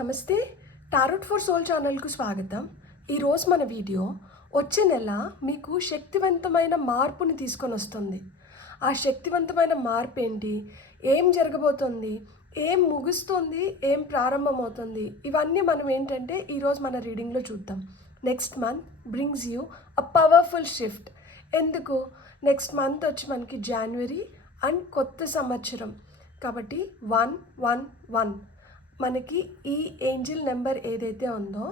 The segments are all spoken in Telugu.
నమస్తే. టారోట్ ఫర్ సోల్ ఛానల్కు స్వాగతం. ఈరోజు మన వీడియో వచ్చే నెల మీకు శక్తివంతమైన మార్పుని తీసుకొని వస్తుంది. ఆ శక్తివంతమైన మార్పు ఏంటి, ఏం జరగబోతుంది, ఏం ముగుస్తుంది, ఏం ప్రారంభమవుతుంది, ఇవన్నీ మనం ఏంటంటే ఈరోజు మన రీడింగ్లో చూద్దాం. Next month brings you a powerful shift. ఎందుకు? నెక్స్ట్ మంత్ వచ్చి మనకి జనవరి అండ్ కొత్త సంవత్సరం కాబట్టి 111 మనకి ఈ ఏంజిల్ నెంబర్ ఏదైతే ఉందో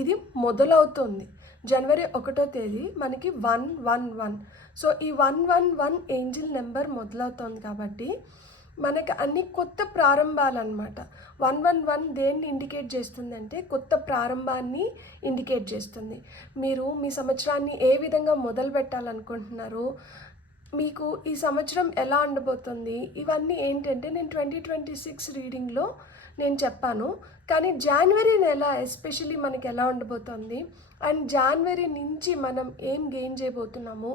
ఇది మొదలవుతుంది. జనవరి 1వ తేదీ మనకి 111. సో ఈ 111 ఏంజిల్ నెంబర్ మొదలవుతుంది కాబట్టి మనకి అన్ని కొత్త ప్రారంభాలన్నమాట. 111 దేన్ని ఇండికేట్ చేస్తుంది అంటే కొత్త ప్రారంభాన్ని ఇండికేట్ చేస్తుంది. మీరు మీ సంవత్సరాన్ని ఏ విధంగా మొదలు పెట్టాలనుకుంటున్నారు, మీకు ఈ సంవత్సరం ఎలా ఉండబోతుంది, ఇవన్నీ ఏంటంటే నేను 2026 రీడింగ్లో నేను చెప్పాను. కానీ జనవరి నెల ఎస్పెషలీ మనకి ఎలా ఉండబోతుంది అండ్ జనవరి నుంచి మనం ఏం గెయిన్ చేయబోతున్నాము,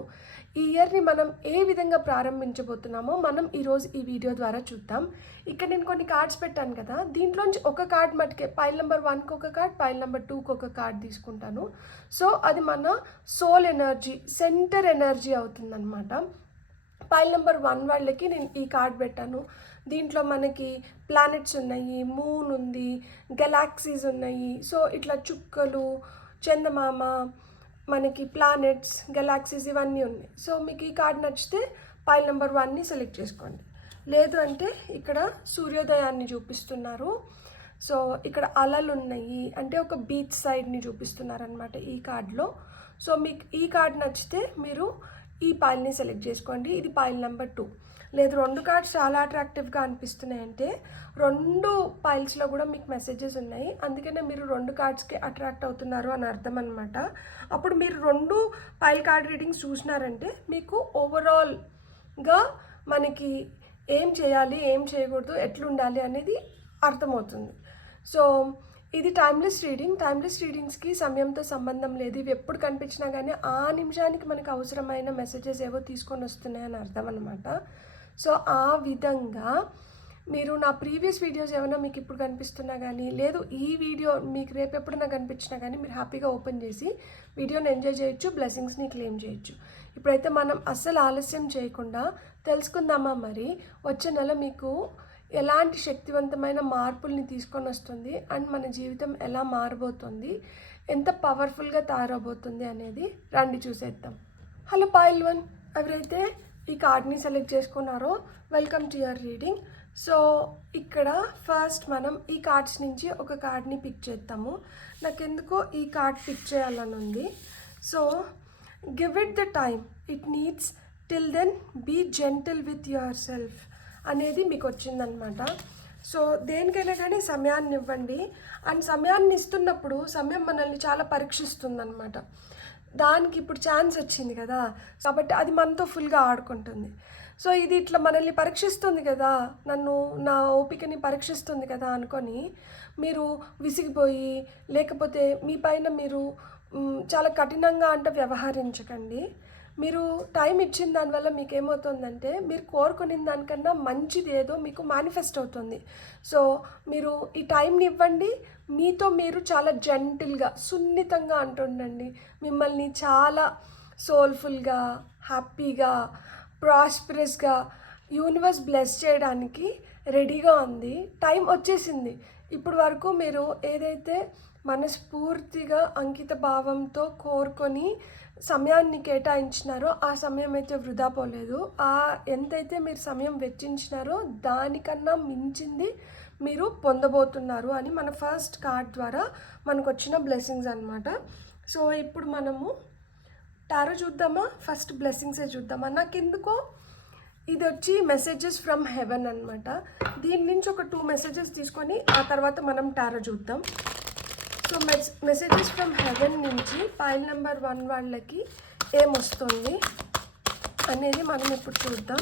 ఈ ఇయర్ని మనం ఏ విధంగా ప్రారంభించబోతున్నామో మనం ఈరోజు ఈ వీడియో ద్వారా చూద్దాం. ఇక్కడ నేను కొన్ని కార్డ్స్ పెట్టాను కదా, దీంట్లోంచి ఒక కార్డ్ మటుకే పైల్ నెంబర్ 1కి ఒక కార్డ్, పైల్ నెంబర్ 2కి ఒక కార్డ్ తీసుకుంటాను. సో అది మన సోల్ ఎనర్జీ, సెంటర్ ఎనర్జీ అవుతుందన్నమాట. పైల్ నెంబర్ 1 వాళ్ళకి నేను ఈ కార్డ్ పెట్టాను. దీంట్లో మనకి ప్లానెట్స్ ఉన్నాయి, మూన్ ఉంది, గెలాక్సీస్ ఉన్నాయి. సో ఇట్లా చుక్కలు, చందమామ, మనకి ప్లానెట్స్, గెలాక్సీస్ ఇవన్నీ ఉన్నాయి. సో మీకు ఈ కార్డ్ నచ్చితే పైల్ నెంబర్ 1ని సెలెక్ట్ చేసుకోండి. లేదు అంటే ఇక్కడ సూర్యోదయాన్ని చూపిస్తున్నారు. సో ఇక్కడ అలలు ఉన్నాయి అంటే ఒక బీచ్ సైడ్ని చూపిస్తున్నారనమాట ఈ కార్డ్లో. సో మీకు ఈ కార్డ్ నచ్చితే మీరు ఈ పైల్ని సెలెక్ట్ చేసుకోండి. ఇది పైల్ నెంబర్ 2. లేదు 2 కార్డ్స్ చాలా అట్రాక్టివ్గా అనిపిస్తున్నాయంటే 2 పైల్స్లో కూడా మీకు మెసేజెస్ ఉన్నాయి, అందుకనే మీరు 2 కార్డ్స్కి అట్రాక్ట్ అవుతున్నారు అని అర్థం అనమాట. అప్పుడు మీరు 2 పైల్ కార్డ్ రీడింగ్స్ చూసినారంటే మీకు ఓవరాల్గా మనకి ఏం చేయాలి, ఏం చేయకూడదు, ఎట్లుండాలి అనేది అర్థమవుతుంది. సో ఇది టైమ్లెస్ రీడింగ్. టైమ్లెస్ రీడింగ్స్కి సమయంతో సంబంధం లేదు. ఇవి ఎప్పుడు కనిపించినా కానీ ఆ నిమిషానికి మనకు అవసరమైన మెసేజెస్ ఏవో తీసుకొని వస్తున్నాయని అర్థం అనమాట. సో ఆ విధంగా మీరు నా ప్రీవియస్ వీడియోస్ ఏమైనా మీకు ఇప్పుడు కనిపిస్తున్నా కానీ, లేదు ఈ వీడియో మీకు రేపు ఎప్పుడైనా కనిపించినా కానీ మీరు హ్యాపీగా ఓపెన్ చేసి వీడియోని ఎంజాయ్ చేయొచ్చు, బ్లెస్సింగ్స్ని క్లెయిమ్ చేయొచ్చు. ఇప్పుడైతే మనం అస్సలు ఆలస్యం చేయకుండా తెలుసుకుందామా మరి వచ్చే నెల మీకు ఎలాంటి శక్తివంతమైన మార్పుల్ని తీసుకొని వస్తుంది అండ్ మన జీవితం ఎలా మారబోతుంది, ఎంత పవర్ఫుల్గా తయారవబోతుంది అనేది రండి చూసేద్దాం. హలో పైల్ 1, ఎవరైతే ఈ కార్డ్ని సెలెక్ట్ చేసుకున్నారో welcome to your reading. So ఇక్కడ ఫస్ట్ మనం ఈ కార్డ్స్ నుంచి ఒక కార్డ్ని పిక్ చేద్దాము. నాకెందుకో ఈ కార్డ్ పిక్ చేయాలని ఉంది. So give it the time it needs, till then be gentle with yourself అనేది మీకు వచ్చిందనమాట. సో దేనికైనా కానీ సమయాన్ని ఇవ్వండి అండ్ సమయాన్ని ఇస్తున్నప్పుడు సమయం మనల్ని చాలా పరీక్షిస్తుందన్నమాట. దానికి ఇప్పుడు ఛాన్స్ వచ్చింది కదా, కాబట్టి అది మనతో ఫుల్గా ఆడుకుంటుంది. సో ఇది ఇట్లా మనల్ని పరీక్షిస్తుంది కదా, నా ఓపికని పరీక్షిస్తుంది కదా అనుకొని మీరు విసిగిపోయి లేకపోతే మీ పైన మీరు చాలా కఠినంగా అంటే వ్యవహరించకండి. మీరు టైం ఇచ్చిన దానివల్ల మీకు ఏమవుతుందంటే మీరు కోరుకునే దానికన్నా మంచిది ఏదో మీకు మేనిఫెస్ట్ అవుతుంది. సో మీరు ఈ టైంని ఇవ్వండి, మీతో మీరు చాలా జెంటిల్గా, సున్నితంగా అంటుండండి. మిమ్మల్ని చాలా సోల్ఫుల్గా, హ్యాపీగా, ప్రాస్పరస్గా యూనివర్స్ బ్లెస్ చేయడానికి రెడీగా ఉంది. టైం వచ్చేసింది. ఇప్పుడు వరకు మీరు ఏదైతే మనస్ఫూర్తిగా అంకిత భావంతో కోరుకొని సమయాన్ని కేటాయించినారో ఆ సమయం అయితే వృధా పోలేదు. ఎంతైతే మీరు సమయం వెచ్చించినారో దానికన్నా మించింది మీరు పొందబోతున్నారు అని మన ఫస్ట్ కార్డ్ ద్వారా మనకు వచ్చిన బ్లెస్సింగ్స్ అనమాట. సో ఇప్పుడు మనము టారో చూద్దామా? ఫస్ట్ బ్లెస్సింగ్సే చూద్దామా? నాకెందుకో ఇది వచ్చి మెసేజెస్ ఫ్రమ్ హెవెన్ అనమాట. దీని నుంచి ఒక 2 మెసేజెస్ తీసుకొని ఆ తర్వాత మనం టారో చూద్దాం. సో మెసేజెస్ ఫ్రమ్ హెవెన్ నుంచి పైల్ నెంబర్ 1 వాళ్ళకి ఏమొస్తుంది అనేది మనం ఇప్పుడు చూద్దాం.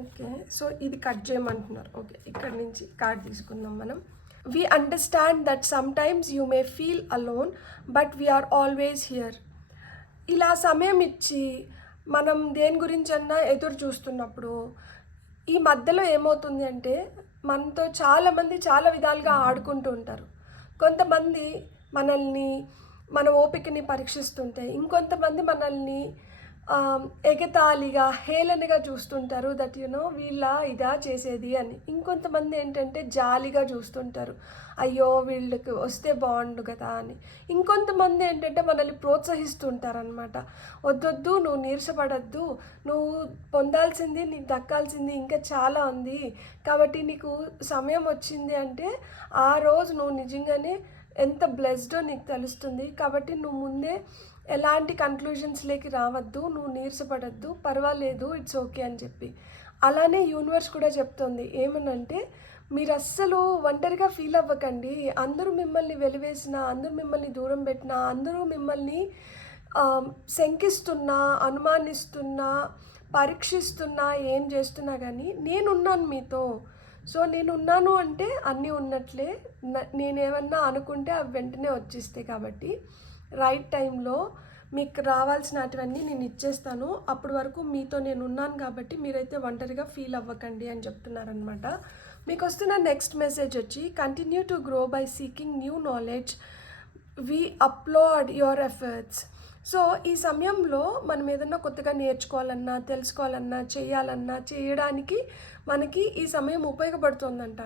ఓకే, సో ఇది కట్ చేయమంటున్నారు. ఓకే, ఇక్కడ నుంచి కార్డ్ తీసుకుందాం మనం. We understand that sometimes you may feel alone but we are always here. ఇలా సమయం ఇచ్చి మనం దేని గురించి అన్నా ఎదురు చూస్తున్నప్పుడు ఈ మధ్యలో ఏమవుతుంది అంటే మనతో చాలామంది చాలా విధాలుగా ఆడుకుంటూ ఉంటారు. కొంతమంది మనల్ని మన ఓపికని పరీక్షిస్తుంటే, ఇంకొంతమంది మనల్ని ఎగతాళిగా హేళనగా చూస్తుంటారు. దట్ వీళ్ళ ఇదా చేసేది అని. ఇంకొంతమంది ఏంటంటే జాలిగా చూస్తుంటారు, అయ్యో వీళ్ళకి వస్తే బాగుండు కదా అని. ఇంకొంతమంది ఏంటంటే మనల్ని ప్రోత్సహిస్తుంటారనమాట. వద్దొద్దు, నువ్వు నీరసపడద్దు, నువ్వు పొందాల్సింది నీకు దక్కాల్సింది ఇంకా చాలా ఉంది, కాబట్టి నీకు సమయం వచ్చింది అంటే ఆ రోజు నువ్వు నిజంగానే ఎంత బ్లెస్డో నీకు తెలుస్తుంది. కాబట్టి నువ్వు ముందే ఎలాంటి కన్క్లూజన్స్లోకి రావద్దు, నువ్వు నీరసపడద్దు, పర్వాలేదు, ఇట్స్ ఓకే అని చెప్పి. అలానే యూనివర్స్ కూడా చెప్తుంది ఏమనంటే, మీరు అస్సలు ఒంటరిగా ఫీల్ అవ్వకండి. అందరూ మిమ్మల్ని వెలివేసినా, అందరూ మిమ్మల్ని దూరం పెట్టినా, అందరూ మిమ్మల్ని శంకిస్తున్నా, అనుమానిస్తున్నా, పరీక్షిస్తున్నా, ఏం చేస్తున్నా కానీ నేనున్నాను మీతో. సో నేనున్నాను అంటే అన్నీ ఉన్నట్లే. నేనేమన్నా అనుకుంటే అవి వెంటనే వచ్చేస్తాయి. కాబట్టి రైట్ టైంలో మీకు రావాల్సినటువన్నీ నేను ఇచ్చేస్తాను. అప్పటి వరకు మీతో నేను ఉన్నాను కాబట్టి మీరైతే ఒంటరిగా ఫీల్ అవ్వకండి అని చెప్తున్నారనమాట. మీకు వస్తున్న నెక్స్ట్ మెసేజ్ వచ్చి, continue to grow by seeking new knowledge, we applaud your efforts. So ఈ సమయంలో మనం ఏదన్నా కొత్తగా నేర్చుకోవాలన్నా, తెలుసుకోవాలన్నా, చేయడానికి మనకి ఈ సమయం ఉపయోగపడుతుందంట.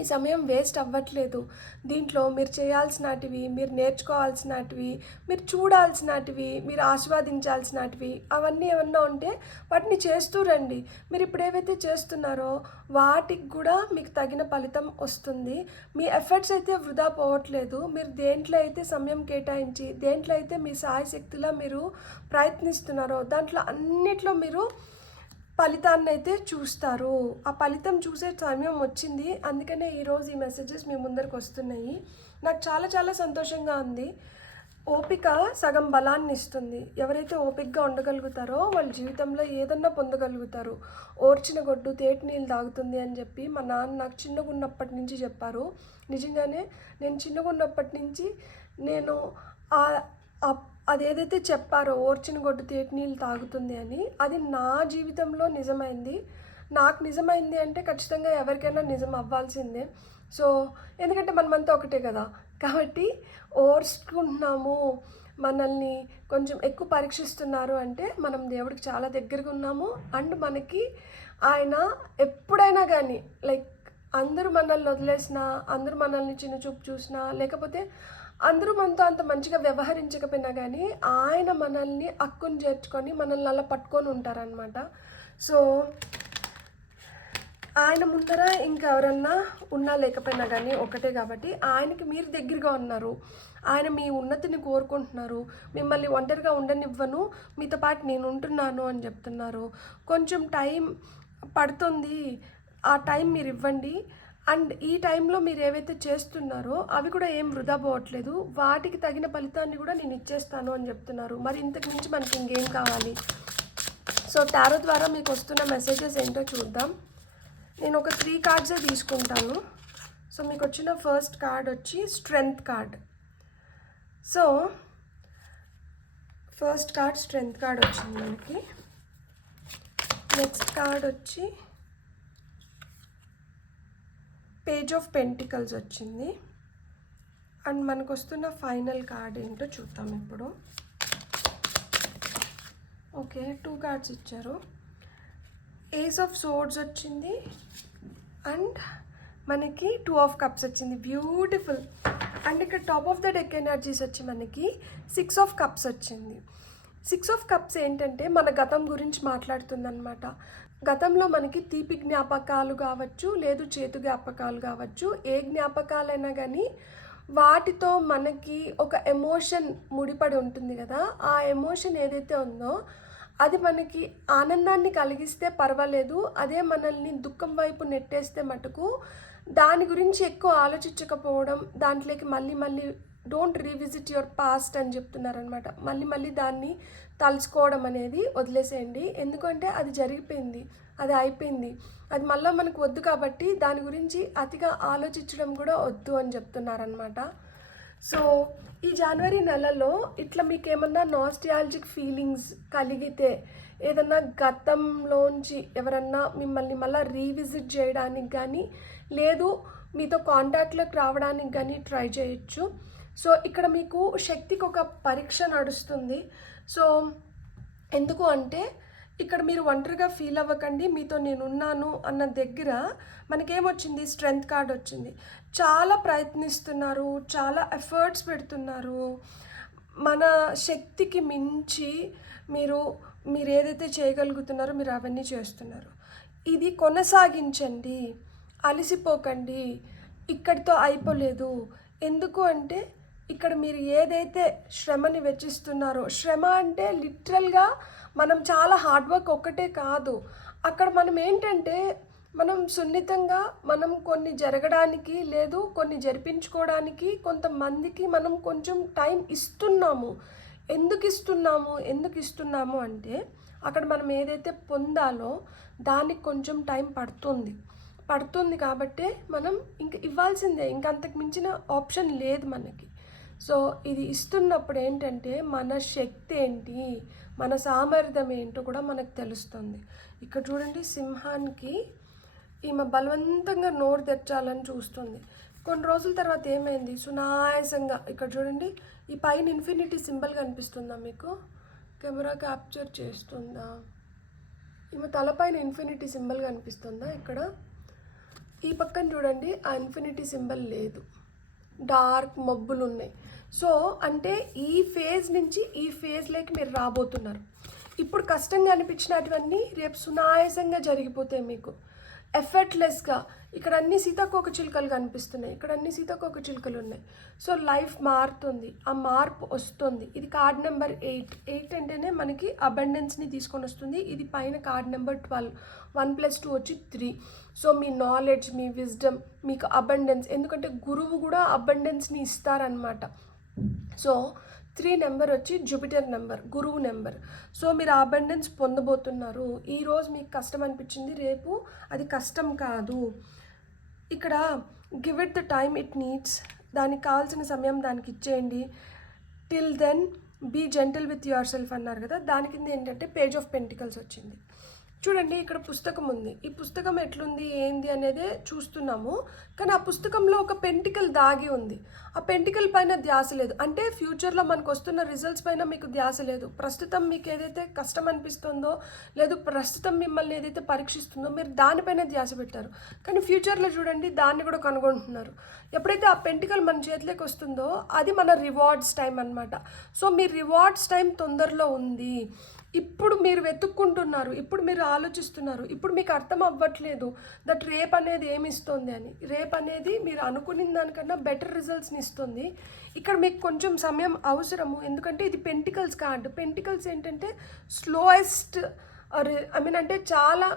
ఈ సమయం వేస్ట్ అవ్వట్లేదు. దీంట్లో మీరు చేయాల్సినటివి, మీరు నేర్చుకోవాల్సినటివి, మీరు చూడాల్సినటివి, మీరు ఆస్వాదించాల్సినటివి అవన్నీ ఏమన్నా ఉంటే వాటిని చేస్తూ రండి. మీరు ఇప్పుడు ఏవైతే చేస్తున్నారో వాటికి కూడా మీకు తగిన ఫలితం వస్తుంది. మీ ఎఫర్ట్స్ అయితే వృధా పోవట్లేదు. మీరు దేంట్లో అయితే సమయం కేటాయించి, దేంట్లో అయితే మీ సాయశక్తిలా మీరు ప్రయత్నిస్తున్నారో దాంట్లో అన్నిట్లో మీరు ఫలితాన్ని అయితే చూస్తారు. ఆ ఫలితం చూసే సమయం వచ్చింది. అందుకనే ఈరోజు ఈ మెసేజెస్ మీ ముందరికి వస్తున్నాయి. నాకు చాలా చాలా సంతోషంగా ఉంది. ఓపిక సగం బలాన్ని ఇస్తుంది. ఎవరైతే ఓపికగా ఉండగలుగుతారో వాళ్ళ జీవితంలో ఏదన్నా పొందగలుగుతారు. ఓర్చిన గొడ్డు తేటి నీళ్ళు తాగుతుంది అని చెప్పి మా నాన్న నాకు చిన్నగా ఉన్నప్పటి నుంచి చెప్పారు. నిజంగానే నేను చిన్నగా ఉన్నప్పటి నుంచి నేను అదేదైతే చెప్పారో ఓర్చిన గొడ్డు తేటి నీళ్ళు తాగుతుంది అని, అది నా జీవితంలో నిజమైంది. నాకు నిజమైంది అంటే ఖచ్చితంగా ఎవరికైనా నిజం అవ్వాల్సిందే. సో ఎందుకంటే మనమంతా ఒకటే కదా. కాబట్టి ఓర్చుకుంటున్నాము, మనల్ని కొంచెం ఎక్కువ పరీక్షిస్తున్నారు అంటే మనం దేవుడికి చాలా దగ్గరగా ఉన్నాము. అండ్ మనకి ఆయన ఎప్పుడైనా కానీ లైక్ అందరూ మనల్ని వదిలేసినా, అందరూ మనల్ని చిన్న చూపు చూసినా, లేకపోతే అందరూ మనతో అంత మంచిగా వ్యవహరించకపోయినా కానీ ఆయన మనల్ని అక్కుని చేర్చుకొని మనల్ని అలా పట్టుకొని ఉంటారనమాట. సో ఆయన ముందర ఇంకెవరన్నా ఉన్నా లేకపోయినా కానీ ఒకటే. కాబట్టి ఆయనకి మీరు దగ్గరగా ఉన్నారు, ఆయన మీ ఉన్నతిని కోరుకుంటున్నారు. మిమ్మల్ని ఒంటరిగా ఉండనివ్వను, మీతో పాటు నేను ఉంటున్నాను అని చెప్తున్నారు. కొంచెం టైం పడుతుంది, ఆ టైం మీరు ఇవ్వండి. అండ్ ఈ టైంలో మీరు ఏవైతే చేస్తున్నారో అవి కూడా ఏం వృధా పోవట్లేదు, వాటికి తగిన ఫలితాన్ని కూడా నేను ఇచ్చేస్తాను అని చెప్తున్నారు. మరి ఇంతకు మించి మనకి ఇంకేం కావాలి? సో టారో ద్వారా మీకు వస్తున్న మెసేజెస్ ఏంటో చూద్దాం. నేను ఒక 3 కార్డ్సే తీసుకుంటాను. సో మీకు వచ్చిన ఫస్ట్ కార్డ్ వచ్చి strength card. So first card strength card వచ్చింది మనకి. నెక్స్ట్ కార్డ్ వచ్చి పేజ్ ఆఫ్ పెంటికల్స్ వచ్చింది. అండ్ మనకు వస్తున్న ఫైనల్ కార్డ్ ఏంటో చూద్దాం ఇప్పుడు. ఓకే, 2 కార్డ్స్ ఇచ్చారు. ఏస్ ఆఫ్ సోర్డ్స్ వచ్చింది అండ్ మనకి 2 ఆఫ్ కప్స్ వచ్చింది. బ్యూటిఫుల్. అండ్ ఇక్కడ top of the deck energies వచ్చి మనకి 6 ఆఫ్ కప్స్ వచ్చింది. 6 ఆఫ్ కప్స్ ఏంటంటే మన గతం గురించి మాట్లాడుతుందన్నమాట. గతంలో మనకి తీపి జ్ఞాపకాలు కావచ్చు, లేదు చేతు జ్ఞాపకాలు కావచ్చు, ఏ జ్ఞాపకాలైనా కానీ వాటితో మనకి ఒక ఎమోషన్ ముడిపడి ఉంటుంది కదా. ఆ ఎమోషన్ ఏదైతే ఉందో అది మనకి ఆనందాన్ని కలిగిస్తే పర్వాలేదు, అదే మనల్ని దుఃఖం వైపు నెట్టేస్తే మటుకు దాని గురించి ఎక్కువ ఆలోచించకపోవడం, దాంట్లోకి మళ్ళీ డోంట్ రీవిజిట్ యువర్ పాస్ట్ అని చెప్తున్నారనమాట. మళ్ళీ దాన్ని తలుచుకోవడం అనేది వదిలేసేయండి. ఎందుకంటే అది జరిగిపోయింది, అది అయిపోయింది, అది మళ్ళీ మనకు వద్దు. కాబట్టి దాని గురించి అతిగా ఆలోచించడం కూడా వద్దు అని చెప్తున్నారనమాట. సో ఈ జనవరి నెలలో ఇట్లా మీకు ఏమన్నా నాస్టాల్జిక్ ఫీలింగ్స్ కలిగితే, ఏదన్నా గతంలోంచి ఎవరన్నా మిమ్మల్ని మళ్ళీ రీవిజిట్ చేయడానికి కానీ లేదు మీతో కాంటాక్ట్లోకి రావడానికి కానీ ట్రై చేయొచ్చు. సో ఇక్కడ మీకు శక్తికి ఒక పరీక్ష నడుస్తుంది. సో ఎందుకు అంటే ఇక్కడ మీరు ఒంటరిగా ఫీల్ అవ్వకండి, మీతో నేనున్నాను అన్న దగ్గర మనకేమొచ్చింది, స్ట్రెంగ్త్ కార్డ్ వచ్చింది. చాలా ప్రయత్నిస్తున్నారు, చాలా ఎఫర్ట్స్ పెడుతున్నారు, మన శక్తికి మించి మీరు ఏదైతే చేయగలుగుతున్నారో మీరు అవన్నీ చేస్తున్నారు. ఇది కొనసాగించండి, అలసిపోకండి, ఇక్కడితో అయిపోలేదు. ఎందుకు అంటే ఇక్కడ మీరు ఏదైతే శ్రమని వెచ్చిస్తున్నారో, శ్రమ అంటే లిటరల్గా మనం చాలా హార్డ్ వర్క్ ఒక్కటే కాదు, అక్కడ మనం ఏంటంటే మనం సున్నితంగా మనం కొన్ని జరగడానికి లేదు కొన్ని జరిపించుకోవడానికి కొంతమందికి మనం కొంచెం టైం ఇస్తున్నాము. ఎందుకు ఇస్తున్నాము అంటే అక్కడ మనం ఏదైతే పొందాలో దానికి కొంచెం టైం పడుతుంది కాబట్టి మనం ఇంక ఇవ్వాల్సిందే, ఇంక అంతకు మించిన ఆప్షన్ లేదు మనకి. సో ఇది ఇస్తున్నప్పుడు ఏంటంటే మన శక్తి ఏంటి, మన సామర్థ్యం ఏంటో కూడా మనకు తెలుస్తుంది. ఇక్కడ చూడండి, సింహానికి ఈమె బలవంతంగా నోరు తెచ్చాలని చూస్తుంది. కొన్ని రోజుల తర్వాత ఏమైంది, సునాయాసంగా ఇక్కడ చూడండి, ఈ పైన ఇన్ఫినిటీ సింబల్ కనిపిస్తుందా మీకు, కెమెరా క్యాప్చర్ చేస్తుందా, ఈమె తలపైన ఇన్ఫినిటీ సింబల్ కనిపిస్తుందా, ఇక్కడ ఈ పక్కన చూడండి ఆ ఇన్ఫినిటీ సింబల్ లేదు, డార్క్ మబ్బులు ఉన్నాయి. సో అంటే ఈ ఫేజ్ నుంచి ఈ ఫేజ్లోకి మీరు రాబోతున్నారు. ఇప్పుడు కష్టంగా అనిపించినటువన్నీ రేపు సునాయాసంగా జరిగిపోతాయి మీకు, ఎఫర్ట్లెస్గా. ఇక్కడ అన్ని సీతాకోక చిలుకలు కనిపిస్తున్నాయి, ఇక్కడ అన్ని సీతాకోక చిలుకలు ఉన్నాయి. సో లైఫ్ మారుతుంది, ఆ మార్పు వస్తుంది. ఇది కార్డ్ నెంబర్ 8 అంటేనే మనకి అబండెన్స్ని తీసుకొని వస్తుంది. ఇది పైన కార్డ్ నెంబర్ 12, 1 + 2 వచ్చి 3. సో మీ నాలెడ్జ్, మీ విజ్డమ్, మీకు అబండెన్స్, ఎందుకంటే గురువు కూడా అబండెన్స్ని ఇస్తారనమాట. సో 3 నెంబర్ వచ్చి జూపిటర్ నెంబర్, గురువు నెంబర్. సో మీరు అబండెన్స్ పొందబోతున్నారు. ఈరోజు మీకు కష్టం అనిపించింది, రేపు అది కష్టం కాదు. ఇక్కడ give it the time it needs, దానికి కావాల్సిన సమయం దానికి ఇచ్చేయండి. Till then be gentle with yourself అన్నారు కదా, దాని కింద ఏంటంటే పేజ్ ఆఫ్ పెంటికల్స్ వచ్చింది. చూడండి ఇక్కడ పుస్తకం ఉంది, ఈ పుస్తకం ఎట్లుంది ఏంది అనేది చూస్తున్నాము, కానీ ఆ పుస్తకంలో ఒక పెంటికల్ దాగి ఉంది. ఆ పెంటికల్ పైన ధ్యాస లేదు, అంటే ఫ్యూచర్లో మనకు వస్తున్న రిజల్ట్స్ పైన మీకు ధ్యాస లేదు. ప్రస్తుతం మీకు ఏదైతే కష్టం అనిపిస్తుందో లేదు ప్రస్తుతం మిమ్మల్ని ఏదైతే పరీక్షిస్తుందో మీరు దానిపైన ధ్యాస పెట్టారు, కానీ ఫ్యూచర్లో చూడండి దాన్ని కూడా కనుగొంటున్నారు. ఎప్పుడైతే ఆ పెంటికల్ మన చేతిలోకి వస్తుందో అది మన రివార్డ్స్ టైం అనమాట. సో మీ రివార్డ్స్ టైం తొందరలో ఉంది. ఇప్పుడు మీరు వెతుక్కుంటున్నారు, ఇప్పుడు మీరు ఆలోచిస్తున్నారు, ఇప్పుడు మీకు అర్థం అవ్వట్లేదు దట్ రేప్ అనేది ఏమి ఇస్తుంది అని. రేప్ అనేది మీరు అనుకున్న దానికన్నా బెటర్ రిజల్ట్స్ని ఇస్తుంది. ఇక్కడ మీకు కొంచెం సమయం అవసరము, ఎందుకంటే ఇది పెంటికల్స్ కార్డ్. పెంటికల్స్ ఏంటంటే స్లోయెస్ట్ అంటే చాలా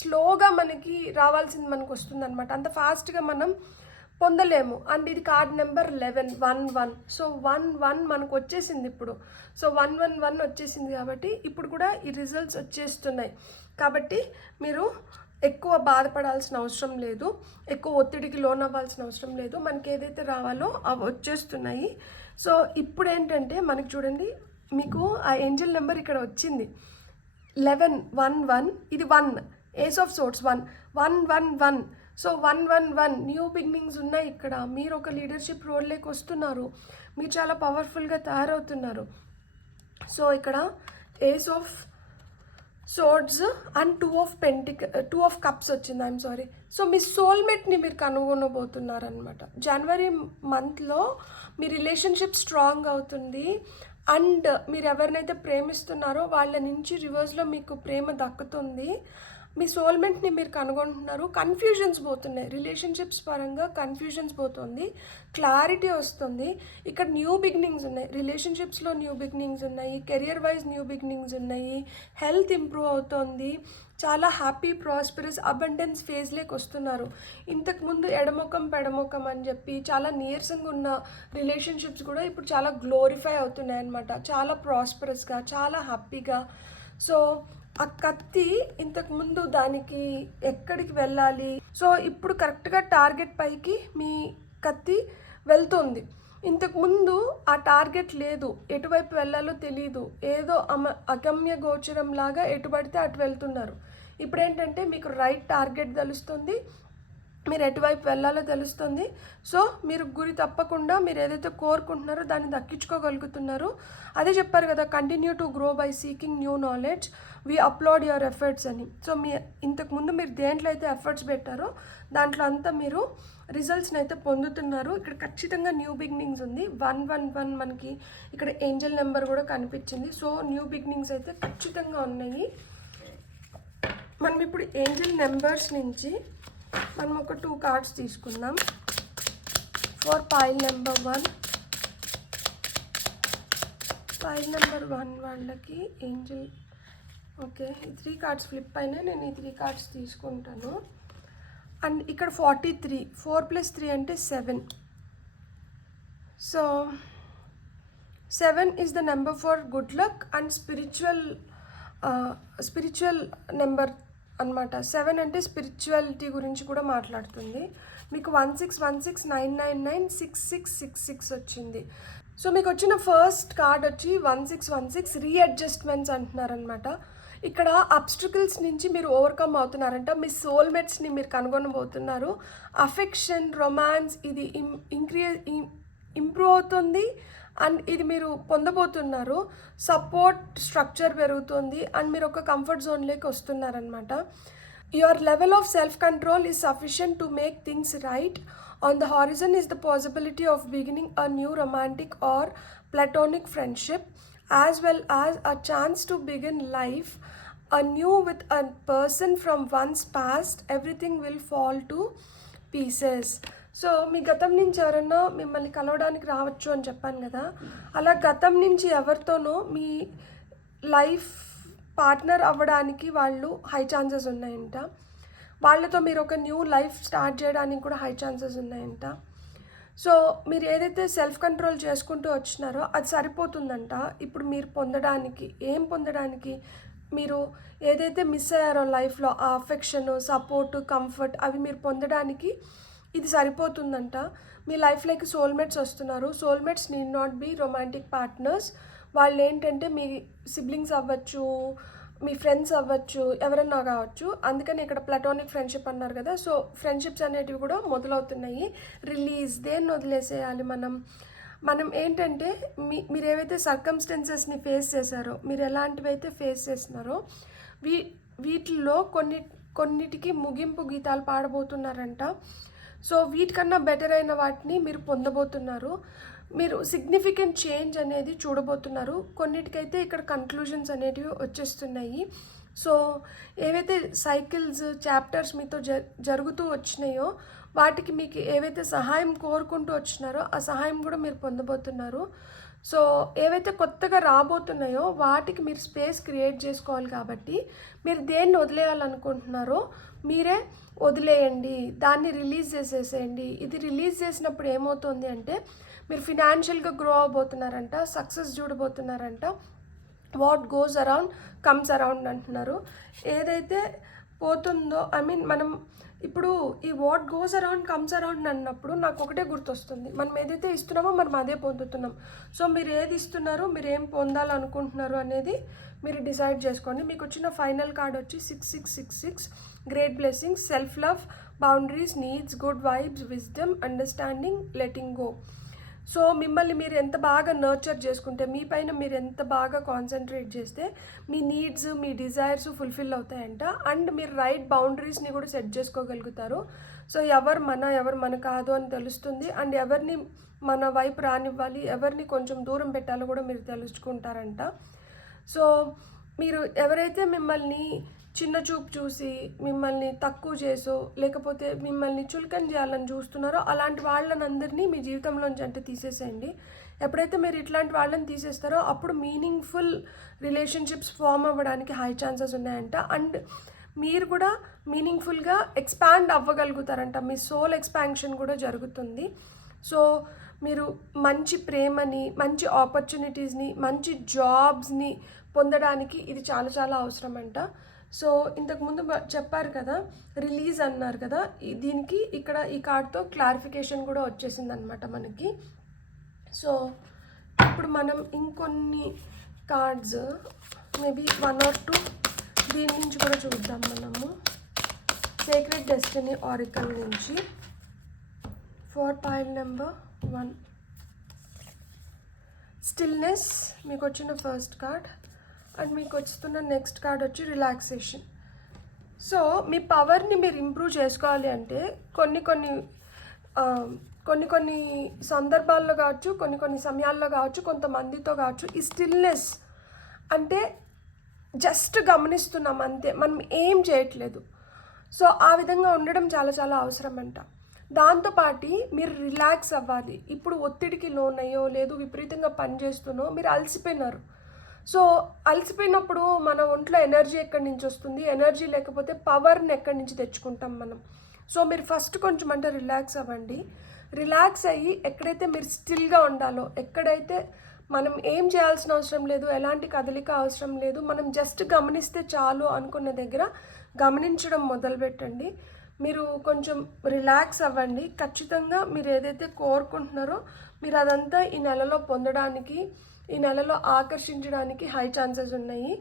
స్లోగా మనకి రావాల్సింది మనకు వస్తుంది అనమాట, అంత ఫాస్ట్గా మనం పొందలేము. అండ్ ఇది కార్డ్ నెంబర్ 11, 1 సో 1 మనకు వచ్చేసింది ఇప్పుడు. సో 1 వచ్చేసింది కాబట్టి ఇప్పుడు కూడా ఈ రిజల్ట్స్ వచ్చేస్తున్నాయి. కాబట్టి మీరు ఎక్కువ బాధపడాల్సిన అవసరం లేదు, ఎక్కువ ఒత్తిడికి లోన్ అవ్వాల్సిన అవసరం లేదు. మనకి ఏదైతే రావాలో అవి వచ్చేస్తున్నాయి. సో ఇప్పుడు ఏంటంటే మనకి చూడండి, మీకు ఆ ఏంజల్ నెంబర్ ఇక్కడ వచ్చింది 11, 1 ఇది 1, ace of swords 1 so 1 new beginnings ఉన్నాయి. ఇక్కడ మీరు ఒక లీడర్షిప్ రోల్లోకి వస్తున్నారు, మీరు చాలా పవర్ఫుల్గా తయారవుతున్నారు. సో ఇక్కడ ace of swords and 2 of cups వచ్చింది, ఐఎమ్ సారీ. సో మీ సోల్మేట్ని మీరు కనుగొనబోతున్నారనమాట. జనవరి మంత్లో మీ రిలేషన్షిప్ స్ట్రాంగ్ అవుతుంది. అండ్ మీరు ఎవరినైతే ప్రేమిస్తున్నారో వాళ్ళ నుంచి రివర్స్లో మీకు ప్రేమ దక్కుతుంది. మీ సోల్మేట్ని మీరు కనుగొంటున్నారు. కన్ఫ్యూజన్స్ పోతున్నాయి, రిలేషన్షిప్స్ పరంగా కన్ఫ్యూజన్స్ పోతుంది, క్లారిటీ వస్తుంది. ఇక్కడ న్యూ బిగినింగ్స్ ఉన్నాయి, రిలేషన్షిప్స్లో న్యూ బిగినింగ్స్ ఉన్నాయి, కెరియర్ వైజ్ న్యూ బిగినింగ్స్ ఉన్నాయి, హెల్త్ ఇంప్రూవ్ అవుతుంది, చాలా హ్యాపీ ప్రాస్పరస్ అబండెన్స్ ఫేజ్లోకి వస్తున్నారు. ఇంతకుముందు ఎడమొఖం పెడమొఖం అని చెప్పి చాలా నీరసంగా ఉన్న రిలేషన్షిప్స్ కూడా ఇప్పుడు చాలా గ్లోరిఫై అవుతున్నాయి అన్నమాట, చాలా ప్రాస్పరస్గా, చాలా హ్యాపీగా. సో ఆ కత్తి ఇంతకుముందు దానికి ఎక్కడికి వెళ్ళాలి, సో ఇప్పుడు కరెక్ట్గా టార్గెట్ పైకి మీ కత్తి వెళ్తుంది. ఇంతకుముందు ఆ టార్గెట్ లేదు, ఎటువైపు వెళ్ళాలో తెలియదు, ఏదో అగమ్య గోచరం లాగా ఎటు పడితే అటు వెళ్తున్నారు. ఇప్పుడు ఏంటంటే మీకు రైట్ టార్గెట్ తెలుస్తుంది, మీరు ఎటువైపు వెళ్ళాలో తెలుస్తుంది. సో మీరు గురి తప్పకుండా మీరు ఏదైతే కోరుకుంటున్నారో దాన్ని దక్కించుకోగలుగుతున్నారు. అదే చెప్పారు కదా, continue to grow by seeking new knowledge, we upload your efforts అని. సో ఇంతకుముందు మీరు దేంట్లో అయితే ఎఫర్ట్స్ పెట్టారో దాంట్లో అంతా మీరు రిజల్ట్స్ని అయితే పొందుతున్నారు. ఇక్కడ ఖచ్చితంగా న్యూ బిగినింగ్స్ ఉంది. 111 మనకి ఇక్కడ ఏంజల్ నెంబర్ కూడా కనిపించింది. సో న్యూ బిగినింగ్స్ అయితే ఖచ్చితంగా ఉన్నాయి. మనం ఇప్పుడు ఏంజల్ నెంబర్స్ నుంచి మనం ఒక 2 కార్డ్స్ తీసుకుందాం. For pile number 1, pile number 1 వాళ్ళకి ఏంజల్, ఓకే, ఈ 3 కార్డ్స్ ఫ్లిప్ అయినా నేను ఈ 3 కార్డ్స్ తీసుకుంటాను. అండ్ ఇక్కడ 43, 4 + 3 అంటే 7. So 7 is the number for good luck and spiritual number అనమాట. 7 అంటే స్పిరిచువాలిటీ గురించి కూడా మాట్లాడుతుంది. మీకు 161699966666 వచ్చింది. సో మీకు వచ్చిన ఫస్ట్ కార్డ్ వచ్చి 1616 రీఅడ్జస్ట్మెంట్స్ అంటున్నారనమాట. ఇక్కడ అబ్స్ట్రికల్స్ నుంచి మీరు ఓవర్కమ్ అవుతున్నారంట. మీ సోల్మేట్స్ని మీరు కనుగొనబోతున్నారు. అఫెక్షన్, రొమాన్స్ ఇది ఇంప్రూవ్ అవుతుంది అండ్ ఇది మీరు పొందబోతున్నారు. సపోర్ట్ స్ట్రక్చర్ పెరుగుతుంది అండ్ మీరు ఒక కంఫర్ట్ జోన్లోకి వస్తున్నారనమాట. Your level of self control is sufficient to make things right. On the horizon is the possibility of beginning a new romantic or platonic friendship, as well as a chance to begin life anew with a person from one's past. Everything will fall to pieces. So మీ గతం నుంచి ఎవరన్నా మిమ్మల్ని కలవడానికి రావచ్చు అని చెప్పాను కదా, అలా గతం నుంచి ఎవరితోనో మీ లైఫ్ పార్ట్నర్ అవ్వడానికి వాళ్ళు హై ఛాన్సెస్ ఉన్నాయంట. వాళ్ళతో మీరు ఒక న్యూ లైఫ్ స్టార్ట్ చేయడానికి కూడా హై ఛాన్సెస్ ఉన్నాయంట. సో మీరు ఏదైతే సెల్ఫ్ కంట్రోల్ చేసుకుంటూ వచ్చినారో అది సరిపోతుందంట. ఇప్పుడు మీరు పొందడానికి మీరు ఏదైతే మిస్ అయ్యారో లైఫ్లో, ఆ అఫెక్షన్, సపోర్టు, కంఫర్ట్ అవి మీరు పొందడానికి ఇది సరిపోతుందంట. మీ లైఫ్లోకి సోల్మేట్స్ వస్తున్నారు. Soulmates need not be romantic partners. వాళ్ళు ఏంటంటే మీ సిబ్లింగ్స్ అవ్వచ్చు, మీ ఫ్రెండ్స్ అవ్వచ్చు, ఎవరన్నా కావచ్చు. అందుకని ఇక్కడ ప్లాటోనిక్ ఫ్రెండ్షిప్ అన్నారు కదా. సో ఫ్రెండ్షిప్స్ అనేటివి కూడా మొదలవుతున్నాయి. రిలీజ్, దేన్ని వదిలేసేయాలి మనం ఏంటంటే మీరు ఏవైతే సర్కమ్స్టెన్సెస్ని ఫేస్ చేశారో, మీరు ఎలాంటివైతే ఫేస్ చేస్తున్నారో వీటిల్లో కొన్నిటికి ముగింపు గీతాలు పాడబోతున్నారంట. సో వీటికన్నా బెటర్ అయిన వాటిని మీరు పొందబోతున్నారు. మీరు సిగ్నిఫికెంట్ చేంజ్ అనేది చూడబోతున్నారు. కొన్నిటికైతే ఇక్కడ కన్క్లూజన్స్ అనేటివి వచ్చేస్తున్నాయి. సో ఏవైతే సైకిల్స్, చాప్టర్స్ మీతో జరుగుతూ వచ్చినాయో వాటికి మీకు ఏవైతే సహాయం కోరుకుంటూ వచ్చినారో ఆ సహాయం కూడా మీరు పొందబోతున్నారు. సో ఏవైతే కొత్తగా రాబోతున్నాయో వాటికి మీరు స్పేస్ క్రియేట్ చేసుకోవాలి. కాబట్టి మీరు దేన్ని వదిలేయాలనుకుంటున్నారో మీరే వదిలేయండి, దాన్ని రిలీజ్ చేసేసేయండి. ఇది రిలీజ్ చేసినప్పుడు ఏమవుతుంది అంటే మీరు ఫినాన్షియల్గా గ్రో అవబోతున్నారంట, సక్సెస్ చూడబోతున్నారంట. What goes around comes around అంటున్నారు. ఏదైతే పోతుందో మనం ఇప్పుడు ఈ what goes around comes around అన్నప్పుడు నాకు ఒకటే గుర్తొస్తుంది, మనం ఏదైతే ఇస్తున్నామో మనం అదే పొందుతున్నాం. సో మీరు ఏది ఇస్తున్నారు, మీరు ఏం పొందాలనుకుంటున్నారు అనేది మీరు డిసైడ్ చేసుకోండి. మీకు వచ్చిన ఫైనల్ కార్డ్ వచ్చి 6666 great blessings, self love, boundaries, needs, good vibes, wisdom, understanding, letting go. So మిమ్మల్ని మీరు ఎంత బాగా నర్చర్ చేసుకుంటే, మీ పైన మీరు ఎంత బాగా కాన్సన్ట్రేట్ చేస్తే మీ నీడ్స్, మీ డిజైర్స్ ఫుల్ఫిల్ అవుతాయంట. అండ్ మీరు రైట్ బౌండరీస్ని కూడా సెట్ చేసుకోగలుగుతారు. సో ఎవరు మన కాదు అని తెలుస్తుంది. అండ్ ఎవరిని మన వైపు రానివ్వాలి, ఎవరిని కొంచెం దూరం పెట్టాలో కూడా మీరు తెలుసుకుంటారంట. సో మీరు ఎవరైతే మిమ్మల్ని చిన్న చూపు చూసి మిమ్మల్ని తక్కువ చేసో లేకపోతే మిమ్మల్ని చులకన చేయాలని చూస్తున్నారో అలాంటి వాళ్ళనందరినీ మీ జీవితంలోంచి అంటే తీసేసేయండి. ఎప్పుడైతే మీరు ఇట్లాంటి వాళ్ళని తీసేస్తారో అప్పుడు మీనింగ్ఫుల్ రిలేషన్షిప్స్ ఫామ్ అవ్వడానికి హై ఛాన్సెస్ ఉన్నాయంట. అండ్ మీరు కూడా మీనింగ్ఫుల్గా ఎక్స్పాండ్ అవ్వగలుగుతారంట. మీ సోల్ ఎక్స్పాన్షన్ కూడా జరుగుతుంది. సో మీరు మంచి ప్రేమని, మంచి ఆపర్చునిటీస్ని, మంచి జాబ్స్ని పొందడానికి ఇది చాలా చాలా అవసరం అంట. సో ఇంతకుముందు చెప్పారు కదా, రిలీజ్ అన్నారు కదా, దీనికి ఇక్కడ ఈ కార్డ్తో క్లారిఫికేషన్ కూడా వచ్చేసింది అనమాట మనకి. సో ఇప్పుడు మనం ఇంకొన్ని కార్డ్స్ మేబీ 1 or 2 దీని నుంచి కూడా చూద్దాం మనము. సీక్రెట్ డెస్టినీ ఆరికల్ నుంచి ఫర్ పైల్ నెంబర్ 1 స్టిల్నెస్ మీకు వచ్చిన ఫస్ట్ కార్డ్, అండ్ మీకు వస్తున్న నెక్స్ట్ కార్డ్ వచ్చి రిలాక్సేషన్. సో మీ పవర్ని మీరు ఇంప్రూవ్ చేసుకోవాలి అంటే కొన్ని సందర్భాల్లో కావచ్చు, కొన్ని సమయాల్లో కావచ్చు, కొంతమందితో కావచ్చు, ఈ స్టిల్నెస్ అంటే జస్ట్ గమనిస్తున్నాం అంతే, మనం ఏం చేయట్లేదు. సో ఆ విధంగా ఉండడం చాలా చాలా అవసరం అంట. దాంతోపాటు మీరు రిలాక్స్ అవ్వాలి. ఇప్పుడు ఒత్తిడికి లోనయ్యో లేదు విపరీతంగా పనిచేస్తున్నో మీరు అలసిపోయినారు. సో అలసిపోయినప్పుడు మన ఒంట్లో ఎనర్జీ ఎక్కడి నుంచి వస్తుంది, ఎనర్జీ లేకపోతే పవర్ని ఎక్కడి నుంచి తెచ్చుకుంటాం మనం. సో మీరు ఫస్ట్ కొంచెం అంటే రిలాక్స్ అవ్వండి. రిలాక్స్ అయ్యి ఎక్కడైతే మీరు స్టిల్గా ఉండాలో, ఎక్కడైతే మనం ఏం చేయాల్సిన అవసరం లేదు, ఎలాంటి కదలిక అవసరం లేదు, మనం జస్ట్ గమనిస్తే చాలు అనుకున్న దగ్గర గమనించడం మొదలుపెట్టండి. మీరు కొంచెం రిలాక్స్ అవ్వండి. ఖచ్చితంగా మీరు ఏదైతే కోరుకుంటున్నారో మీరు అదంతా ఈ నెలలో పొందడానికి, ఈ నెలలో ఆకర్షించడానికి హై ఛాన్సెస్ ఉన్నాయి.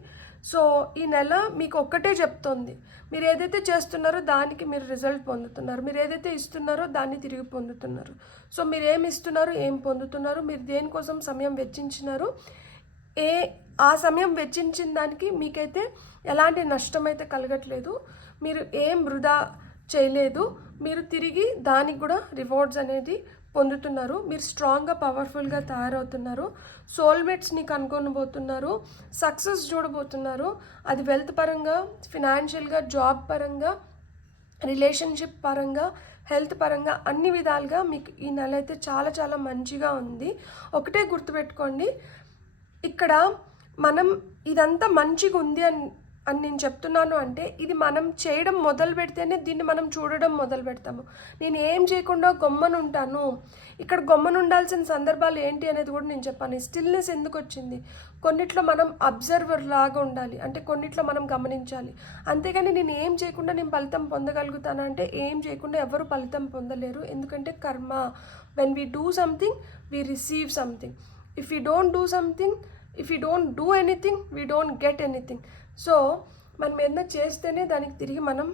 సో ఈ నెల మీకు ఒక్కటే చెప్తుంది, మీరు ఏదైతే చేస్తున్నారో దానికి మీరు రిజల్ట్ పొందుతున్నారు, మీరు ఏదైతే ఇస్తున్నారో దాన్ని తిరిగి పొందుతున్నారు. సో మీరు ఏమి ఇస్తున్నారు, ఏం పొందుతున్నారు, మీరు దేనికోసం సమయం వెచ్చించినారు, ఆ సమయం వెచ్చించిన దానికి మీకైతే ఎలాంటి నష్టం అయితే కలగట్లేదు, మీరు ఏం వృధా చేయలేదు, మీరు తిరిగి దానికి కూడా రివార్డ్స్ అనేది పొందుతున్నారు. మీరు స్ట్రాంగ్గా పవర్ఫుల్గా తయారవుతున్నారు. సోల్మేట్స్ని కనుగొనబోతున్నారు, సక్సెస్ చూడబోతున్నారు. అది వెల్త్ పరంగా, ఫినాన్షియల్గా, జాబ్ పరంగా, రిలేషన్షిప్ పరంగా, హెల్త్ పరంగా అన్ని విధాలుగా మీకు ఈ నెల అయితే చాలా చాలా మంచిగా ఉంది. ఒకటే గుర్తుపెట్టుకోండి, ఇక్కడ మనం ఇదంతా మంచిగా ఉంది అని నేను చెప్తున్నాను అంటే ఇది మనం చేయడం మొదలు పెడితేనే దీన్ని మనం చూడడం మొదలు పెడతాము. నేను ఏం చేయకుండా గొమ్మనుంటాను, ఇక్కడ గొమ్మనుండాల్సిన సందర్భాలు ఏంటి అనేది కూడా నేను చెప్పాను. స్టిల్నెస్ ఎందుకు వచ్చింది, కొన్నిట్లో మనం అబ్జర్వర్ లాగా ఉండాలి, అంటే కొన్నిట్లో మనం గమనించాలి. అంతేగాని నేను ఏం చేయకుండా నేను ఫలితం పొందగలుగుతాను అంటే ఏం చేయకుండా ఎవరు ఫలితం పొందలేరు. ఎందుకంటే కర్మ, when we do something we receive something. If you don't do something, if you don't do anything we don't get anything. So మనం ఏదైనా చేస్తేనే దానికి తిరిగి మనం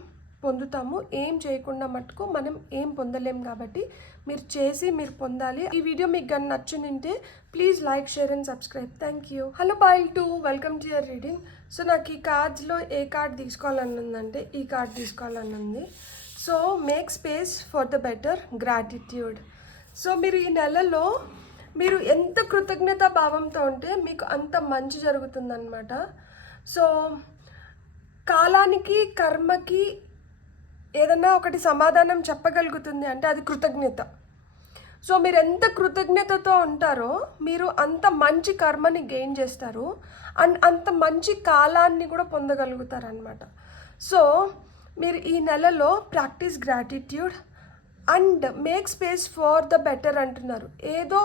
పొందుతాము. ఏం చేయకుండా మటుకు మనం ఏం పొందలేం. కాబట్టి మీరు చేసి మీరు పొందాలి. ఈ వీడియో మీకు కానీ నచ్చునింటే please like, share and subscribe. Thank you. Hello pile 2, welcome to your reading. So నాకు ఈ కార్డ్స్లో ఏ కార్డ్ తీసుకోవాలని ఉందంటే ఈ కార్డ్ తీసుకోవాలని ఉంది. So make space for the better, gratitude. So మీరు ఈ నెలలో మీరు ఎంత కృతజ్ఞతా భావంతో ఉంటే మీకు అంత మంచి జరుగుతుందన్నమాట. సో కాలానికి, కర్మకి ఏదన్నా ఒకటి సమాధానం చెప్పగలుగుతుంది అంటే అది కృతజ్ఞత. సో మీరు ఎంత కృతజ్ఞతతో ఉంటారో మీరు అంత మంచి కర్మని గెయిన్ చేస్తారు అండ్ అంత మంచి కాలాన్ని కూడా పొందగలుగుతారనమాట. సో మీరు ఈ నెలలో practice gratitude and make space for the better అంటున్నారు. ఏదో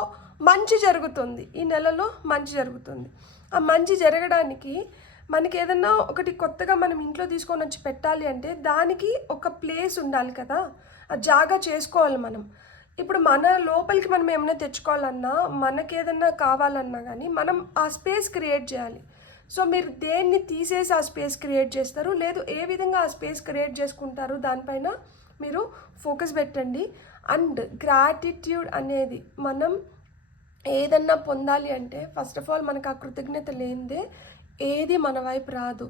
మంచి జరుగుతుంది, ఈ నెలలో మంచి జరుగుతుంది. ఆ మంచి జరగడానికి మనకి ఏదన్నా ఒకటి కొత్తగా మనం ఇంట్లో తీసుకొని వచ్చి పెట్టాలి అంటే దానికి ఒక ప్లేస్ ఉండాలి కదా, ఆ జాగా చేసుకోవాలి మనం. ఇప్పుడు మన లోపలికి మనం ఏమైనా తెచ్చుకోవాలన్నా, మనకి ఏదన్నా కావాలన్నా కానీ మనం ఆ స్పేస్ క్రియేట్ చేయాలి. సో మీరు దేన్ని తీసేసి ఆ స్పేస్ క్రియేట్ చేస్తారు, లేదు ఏ విధంగా ఆ స్పేస్ క్రియేట్ చేసుకుంటారు, దానిపైన మీరు ఫోకస్ పెట్టండి. అండ్ గ్రాటిట్యూడ్ అనేది మనం ఏదన్నా పొందాలి అంటే ఫస్ట్ ఆఫ్ ఆల్ మనకు ఆ కృతజ్ఞత లేనిదే ఏది మన వైపు రాదు.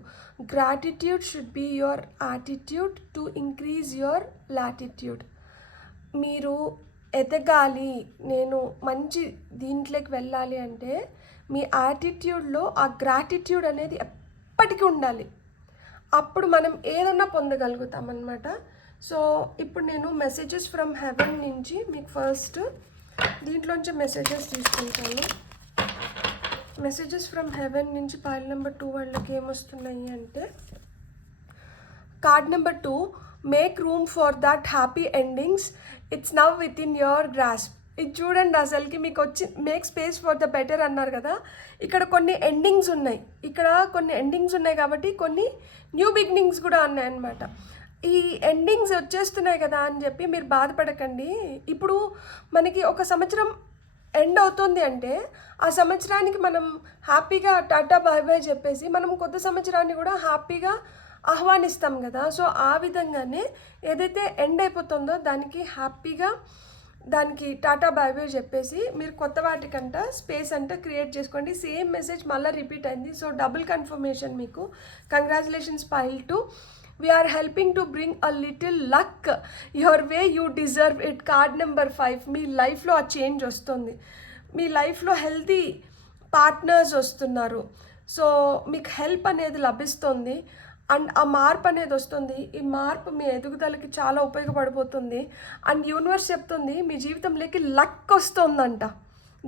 Gratitude should be your attitude to increase your latitude. మీరు ఎదగాలి, నేను మంచి దీంట్లోకి వెళ్ళాలి అంటే మీ యాటిట్యూడ్లో ఆ గ్రాటిట్యూడ్ అనేది ఎప్పటికీ ఉండాలి. అప్పుడు మనం ఏదన్నా పొందగలుగుతామన్నమాట. సో ఇప్పుడు నేను మెసేజెస్ ఫ్రమ్ హెవెన్ నుంచి మీకు ఫస్ట్ దీంట్లోంచి మెసేజెస్ తీసుకుంటాను. మెసేజెస్ ఫ్రమ్ హెవెన్ నుంచి పైల్ నెంబర్ 2 వాళ్ళకి ఏమొస్తున్నాయి అంటే card number 2, make room for that happy endings, it's now with in your grasp. ఇది చూడండి, అసలుకి మీకు వచ్చి make space for the better అన్నారు కదా, ఇక్కడ కొన్ని ఎండింగ్స్ ఉన్నాయి. ఇక్కడ కొన్ని ఎండింగ్స్ ఉన్నాయి కాబట్టి కొన్ని న్యూ బిగినింగ్స్ కూడా ఉన్నాయి అన్నమాట. ఈ ఎండింగ్స్ వచ్చేస్తున్నాయి కదా అని చెప్పి మీరు బాధపడకండి. ఇప్పుడు మనకి ఒక సంవత్సరం ఎండ్ అవుతుంది అంటే ఆ సంవత్సరానికి మనం హ్యాపీగా టాటా బాయ్ బాయ్ చెప్పేసి మనం కొత్త సంవత్సరాన్ని కూడా హ్యాపీగా ఆహ్వానిస్తాం కదా. సో ఆ విధంగానే ఏదైతే ఎండ్ అయిపోతుందో దానికి హ్యాపీగా దానికి టాటా బాయ్ బాయ్ చెప్పేసి మీరు కొత్త వాటికంట స్పేస్ అంతా క్రియేట్ చేసుకోండి. సేమ్ మెసేజ్ మళ్ళీ రిపీట్ అయింది. సో డబుల్ కన్ఫర్మేషన్ మీకు. Congratulations pile to. We are helping to bring a little luck your way, you deserve it. Card number 5. మీ లైఫ్లో ఆ చేంజ్ వస్తుంది. మీ లైఫ్లో హెల్తీ పార్ట్నర్స్ వస్తున్నారు. సో మీకు హెల్ప్ అనేది లభిస్తుంది అండ్ ఆ మార్పు అనేది వస్తుంది. ఈ మార్పు మీ ఎదుగుదలకి చాలా ఉపయోగపడిపోతుంది. అండ్ యూనివర్స్ చెప్తుంది మీ జీవితంలోకి లక్ వస్తుందంట.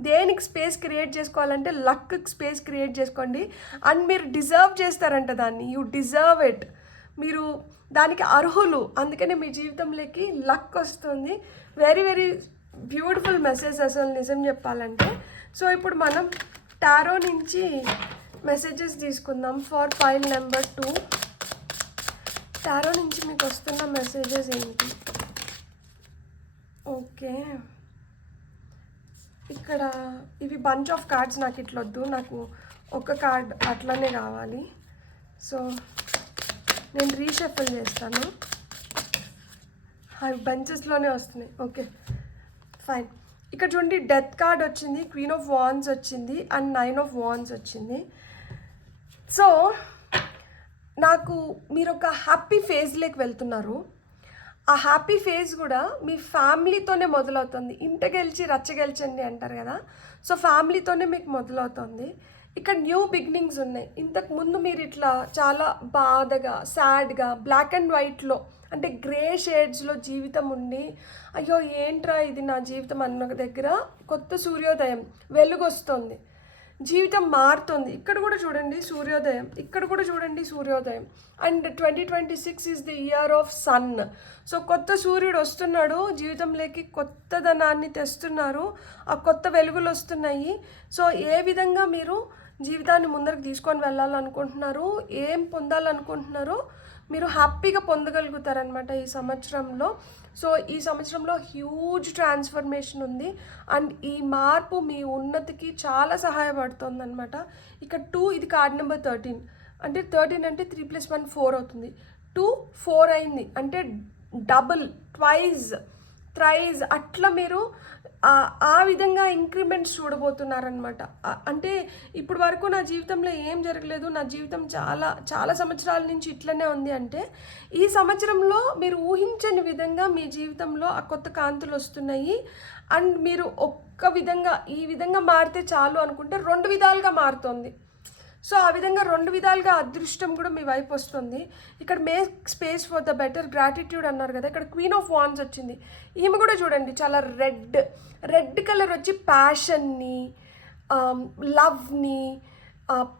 దేనికి స్పేస్ క్రియేట్ చేసుకోవాలంటే లక్ స్పేస్ క్రియేట్ చేసుకోండి. అండ్ మీరు డిజర్వ్ చేస్తారంట దాన్ని. You deserve it. మీరు దానికి అర్హులు. అందుకనే మీ జీవితంలోకి లక్ వస్తుంది. వెరీ వెరీ బ్యూటిఫుల్ మెసేజ్ అసలు నిజం చెప్పాలంటే. సో ఇప్పుడు మనం టారో నుంచి మెసేజెస్ తీసుకుందాం ఫర్ ఫైల్ నెంబర్ 2. టారో నుంచి మీకు వస్తున్న మెసేజెస్ ఏంటి? ఓకే, ఇక్కడ ఇవి బంచ్ ఆఫ్ కార్డ్స్. నాకు ఇట్లా వద్దు, నాకు ఒక కార్డ్ అట్లనే కావాలి. సో నేను రీషఫల్ చేస్తాను. అవి బంచెస్లోనే వస్తున్నాయి. Okay fine. ఇక్కడ చూడండి, డెత్ కార్డ్ వచ్చింది, క్వీన్ ఆఫ్ వాన్స్ వచ్చింది అండ్ 9 ఆఫ్ వాన్స్ వచ్చింది. సో నాకు మీరు ఒక హ్యాపీ ఫేజ్లోకి వెళ్తున్నారు. ఆ హ్యాపీ ఫేజ్ కూడా మీ ఫ్యామిలీతోనే మొదలవుతుంది. ఇంట గెలిచి రచ్చగెలిచండి అంటారు కదా. సో ఫ్యామిలీతోనే మీకు మొదలవుతుంది. ఇక్కడ న్యూ బిగినింగ్స్ ఉన్నాయి. ఇంతకు ముందు మీరు ఇట్లా చాలా బాధగా, సాడ్గా, బ్లాక్ అండ్ వైట్లో అంటే గ్రే షేడ్స్లో జీవితం ఉండి అయ్యో ఏంట్రా ఇది నా జీవితం అన్న దగ్గర కొత్త సూర్యోదయం, వెలుగు వస్తుంది, జీవితం మారుతుంది. ఇక్కడ కూడా చూడండి సూర్యోదయం, ఇక్కడ కూడా చూడండి సూర్యోదయం. And 2026 is the year of sun. సో కొత్త సూర్యుడు వస్తున్నాడు, జీవితంలోకి కొత్తదనాన్ని తెస్తున్నారు, ఆ కొత్త వెలుగులు వస్తున్నాయి. సో ఏ విధంగా మీరు జీవితాన్ని ముందరకు తీసుకొని వెళ్ళాలనుకుంటున్నారు, ఏం పొందాలనుకుంటున్నారో మీరు హ్యాపీగా పొందగలుగుతారనమాట ఈ సంవత్సరంలో. సో ఈ సంవత్సరంలో హ్యూజ్ ట్రాన్స్ఫర్మేషన్ ఉంది అండ్ ఈ మార్పు మీ ఉన్నతికి చాలా సహాయపడుతుంది అనమాట. ఇక్కడ 2, ఇది కార్డ్ నెంబర్ 13. అంటే 13 అంటే 3 + 1 4 అవుతుంది. 2 4 అయింది అంటే డబుల్, ట్వైజ్, థ్రైజ్ అట్లా మీరు ఆ విధంగా ఇంక్రిమెంట్స్ చూడబోతున్నారనమాట. అంటే ఇప్పుడు వరకు నా జీవితంలో ఏం జరగలేదు, నా జీవితం చాలా చాలా సంవత్సరాల నుంచి ఇట్లనే ఉంది అంటే ఈ సంవత్సరంలో మీరు ఊహించని విధంగా మీ జీవితంలో ఆ కొత్త కాంతులు వస్తున్నాయి. అండ్ మీరు ఒక్క విధంగా ఈ విధంగా మారితే చాలు అనుకుంటే 2 విధాలుగా మారుతుంది. సో ఆ విధంగా 2 విధాలుగా అదృష్టం కూడా మీ వైపు వస్తుంది. ఇక్కడ make space for the better gratitude అన్నారు కదా, ఇక్కడ క్వీన్ ఆఫ్ వాన్స్ వచ్చింది. ఈమె కూడా చూడండి చాలా రెడ్ కలర్ వచ్చి ప్యాషన్ని, లవ్ని,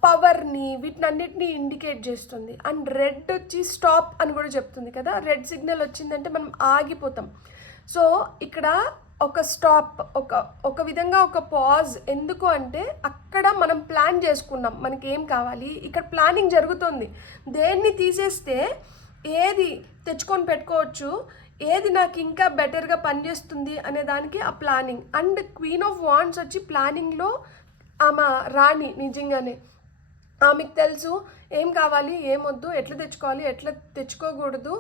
పవర్ని, వీటినన్నిటిని ఇండికేట్ చేస్తుంది. అండ్ రెడ్ వచ్చి స్టాప్ అని కూడా చెప్తుంది కదా. రెడ్ సిగ్నల్ వచ్చిందంటే మనం ఆగిపోతాం. సో ఇక్కడ ఒక స్టాప్, ఒక విధంగా ఒక పాజ్. ఎందుకు అంటే అక్కడ మనం ప్లాన్ చేసుకున్నాం మనకి ఏం కావాలి, ఇక్కడ ప్లానింగ్ జరుగుతుంది. దేన్ని తీసేస్తే ఏది తెచ్చుకొని పెట్టుకోవచ్చు, ఏది నాకు ఇంకా బెటర్గా పనిచేస్తుంది అనే దానికి ఆ planning. And queen of wands వచ్చి ప్లానింగ్లో ఆమె రాణి. నిజంగానే ఆమెకు తెలుసు ఏం కావాలి, ఏమొద్దు, ఎట్లా తెచ్చుకోవాలి, ఎట్లా తెచ్చుకోకూడదు,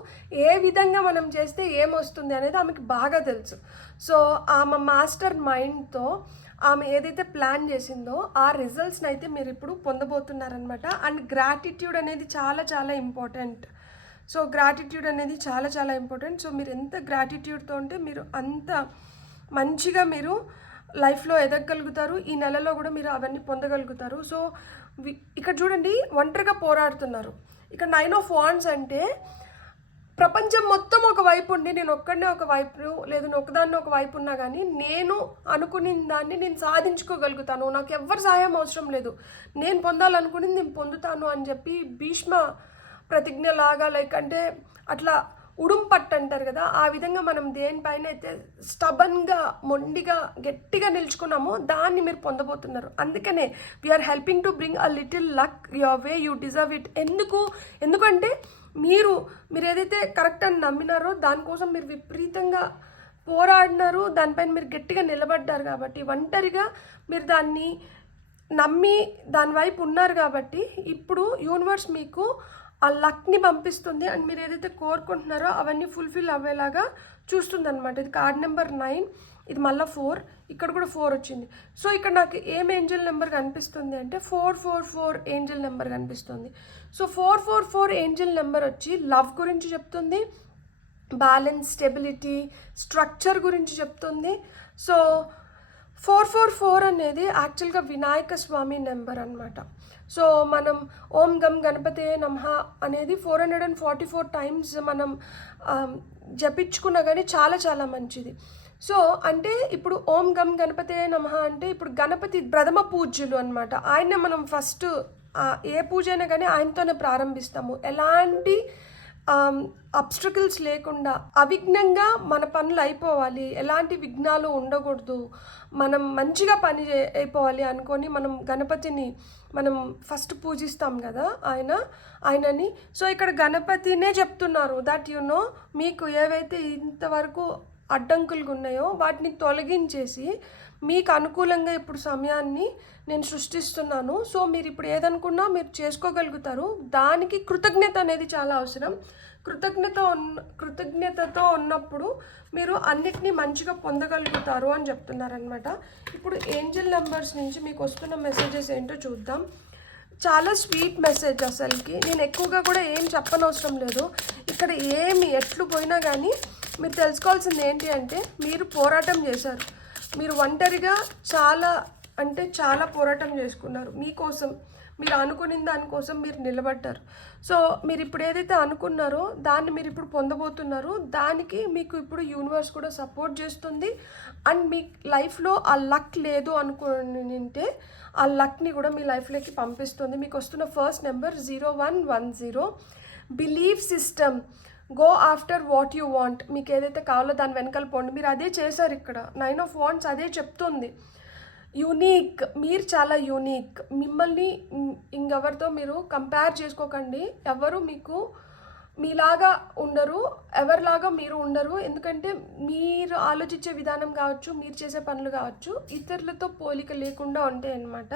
ఏ విధంగా మనం చేస్తే ఏమొస్తుంది అనేది ఆమెకు బాగా తెలుసు. సో ఆమె మాస్టర్ మైండ్తో ఆమె ఏదైతే ప్లాన్ చేసిందో ఆ రిజల్ట్స్ని అయితే మీరు ఇప్పుడు పొందబోతున్నారనమాట. అండ్ గ్రాటిట్యూడ్ అనేది చాలా చాలా ఇంపార్టెంట్. సో గ్రాటిట్యూడ్ అనేది చాలా చాలా ఇంపార్టెంట్. సో మీరు ఎంత గ్రాటిట్యూడ్తో ఉంటే మీరు అంత మంచిగా మీరు లైఫ్లో ఎదగగలుగుతారు. ఈ నెలలో కూడా మీరు అవన్నీ పొందగలుగుతారు. సో ఇక్కడ చూడండి, ఒంటరిగా పోరాడుతున్నారు. ఇక్కడ 9 ఆఫ్ వాండ్స్ అంటే ప్రపంచం మొత్తం ఒక వైపు ఉండి నేను ఒక్కడనే ఒక వైపు, లేదు ఒకదాన్ని ఒక వైపు ఉన్నా కానీ నేను అనుకున్న దాన్ని నేను సాధించుకోగలుగుతాను, నాకు ఎవ్వరు సహాయం అవసరం లేదు, నేను పొందాలనుకుని నేను పొందుతాను అని చెప్పి భీష్మ ప్రతిజ్ఞలాగా, లైక్ అంటే అట్లా ఉడుంపట్టు అంటారు కదా, ఆ విధంగా మనం దేనిపైన అయితే స్టబన్గా, మొండిగా, గట్టిగా నిల్చుకున్నామో దాన్ని మీరు పొందబోతున్నారు. అందుకనే we are helping to bring a little luck your way, you deserve it. ఎందుకంటే మీరు ఏదైతే కరెక్ట్ అని నమ్మినారో దానికోసం మీరు విపరీతంగా పోరాడినారు, దానిపైన మీరు గట్టిగా నిలబడ్డారు కాబట్టి, ఒంటరిగా మీరు దాన్ని నమ్మి దాని వైపు ఉన్నారు కాబట్టి ఇప్పుడు యూనివర్స్ మీకు ఆ లక్ని పంపిస్తుంది అండ్ మీరు ఏదైతే కోరుకుంటున్నారో అవన్నీ ఫుల్ఫిల్ అవ్వేలాగా చూస్తుంది అనమాట. ఇది కార్డ్ నెంబర్ 9, ఇది మళ్ళీ 4, ఇక్కడ కూడా 4 వచ్చింది. సో ఇక్కడ నాకు ఏం ఏంజల్ నెంబర్ కనిపిస్తుంది అంటే 444 ఏంజల్ నెంబర్ కనిపిస్తుంది. సో 444 ఏంజల్ నెంబర్ వచ్చి లవ్ గురించి చెప్తుంది, బ్యాలెన్స్, స్టెబిలిటీ, స్ట్రక్చర్ గురించి చెప్తుంది. సో 444 అనేది యాక్చువల్గా వినాయక స్వామి నెంబర్ అనమాట. సో మనం ఓం గం గణపతే నమః అనేది 444 టైమ్స్ మనం జపించుకున్నా కానీ చాలా చాలా మంచిది. సో అంటే ఇప్పుడు ఓం గం గణపతే నమః అంటే ఇప్పుడు గణపతి ప్రథమ పూజ్యులు అనమాట. ఆయన్నే మనం ఫస్ట్ ఏ పూజ అయినా కానీ ఆయనతోనే ప్రారంభిస్తాము. ఎలాంటి అబ్స్ట్రకిల్స్ లేకుండా అవిఘ్నంగా మన పనులు అయిపోవాలి, ఎలాంటి విఘ్నాలు ఉండకూడదు, మనం మంచిగా పని అయిపోవాలి అనుకొని మనం గణపతిని మనం ఫస్ట్ పూజిస్తాం కదా ఆయనని. సో ఇక్కడ గణపతినే చెప్తున్నారు దట్ మీకు ఏవైతే ఇంతవరకు అడ్డంకులు ఉన్నాయో వాటిని తొలగించేసి మీకు అనుకూలంగా ఇప్పుడు సమయాన్ని నేను సృష్టిస్తున్నాను. సో మీరు ఇప్పుడు ఏదనుకున్నా మీరు చేసుకోగలుగుతారు. దానికి కృతజ్ఞత అనేది చాలా అవసరం. కృతజ్ఞతతో ఉన్నప్పుడు మీరు అన్నిటినీ మంచిగా పొందగలుగుతారు అని చెప్తున్నారనమాట. ఇప్పుడు ఏంజల్ నెంబర్స్ నుంచి మీకు వస్తున్న మెసేజెస్ ఏంటో చూద్దాం. చాలా స్వీట్ మెసేజ్ అసలుకి. నేను ఎక్కువగా కూడా ఏం చెప్పనవసరం లేదు. ఇక్కడ ఏమి ఎట్లు పోయినా కానీ మీరు తెలుసుకోవాల్సింది ఏంటి అంటే మీరు పోరాటం చేశారు. మీరు ఒంటరిగా చాలా పోరాటం చేసుకున్నారు. మీకోసం మీరు అనుకున్న దానికోసం మీరు నిలబడ్డారు. సో మీరు ఇప్పుడు ఏదైతే అనుకున్నారో దాన్ని మీరు ఇప్పుడు పొందబోతున్నారు. దానికి మీకు ఇప్పుడు యూనివర్స్ కూడా సపోర్ట్ చేస్తుంది. అండ్ మీ లైఫ్లో ఆ లక్ లేదు అనుకుంటే ఆ లక్ని కూడా మీ లైఫ్లోకి పంపిస్తుంది. మీకు వస్తున్న first number 0110. Believe system, go after what you want. మీకు ఏదైతే కావాలో దాని వెనకాల పోండి. మీరు అదే చేశారు. ఇక్కడ 9 of Wands అదే చెప్తుంది. యూనిక్, మీరు చాలా యూనిక్. మిమ్మల్ని ఇంకెవరితో మీరు కంపేర్ చేసుకోకండి. ఎవరు మీకు మీలాగా ఉండరు, ఎవరిలాగా మీరు ఉండరు. ఎందుకంటే మీరు ఆలోచించే విధానం కావచ్చు, మీరు చేసే పనులు కావచ్చు, ఇతరులతో పోలిక లేకుండా ఉంటాయి అన్నమాట.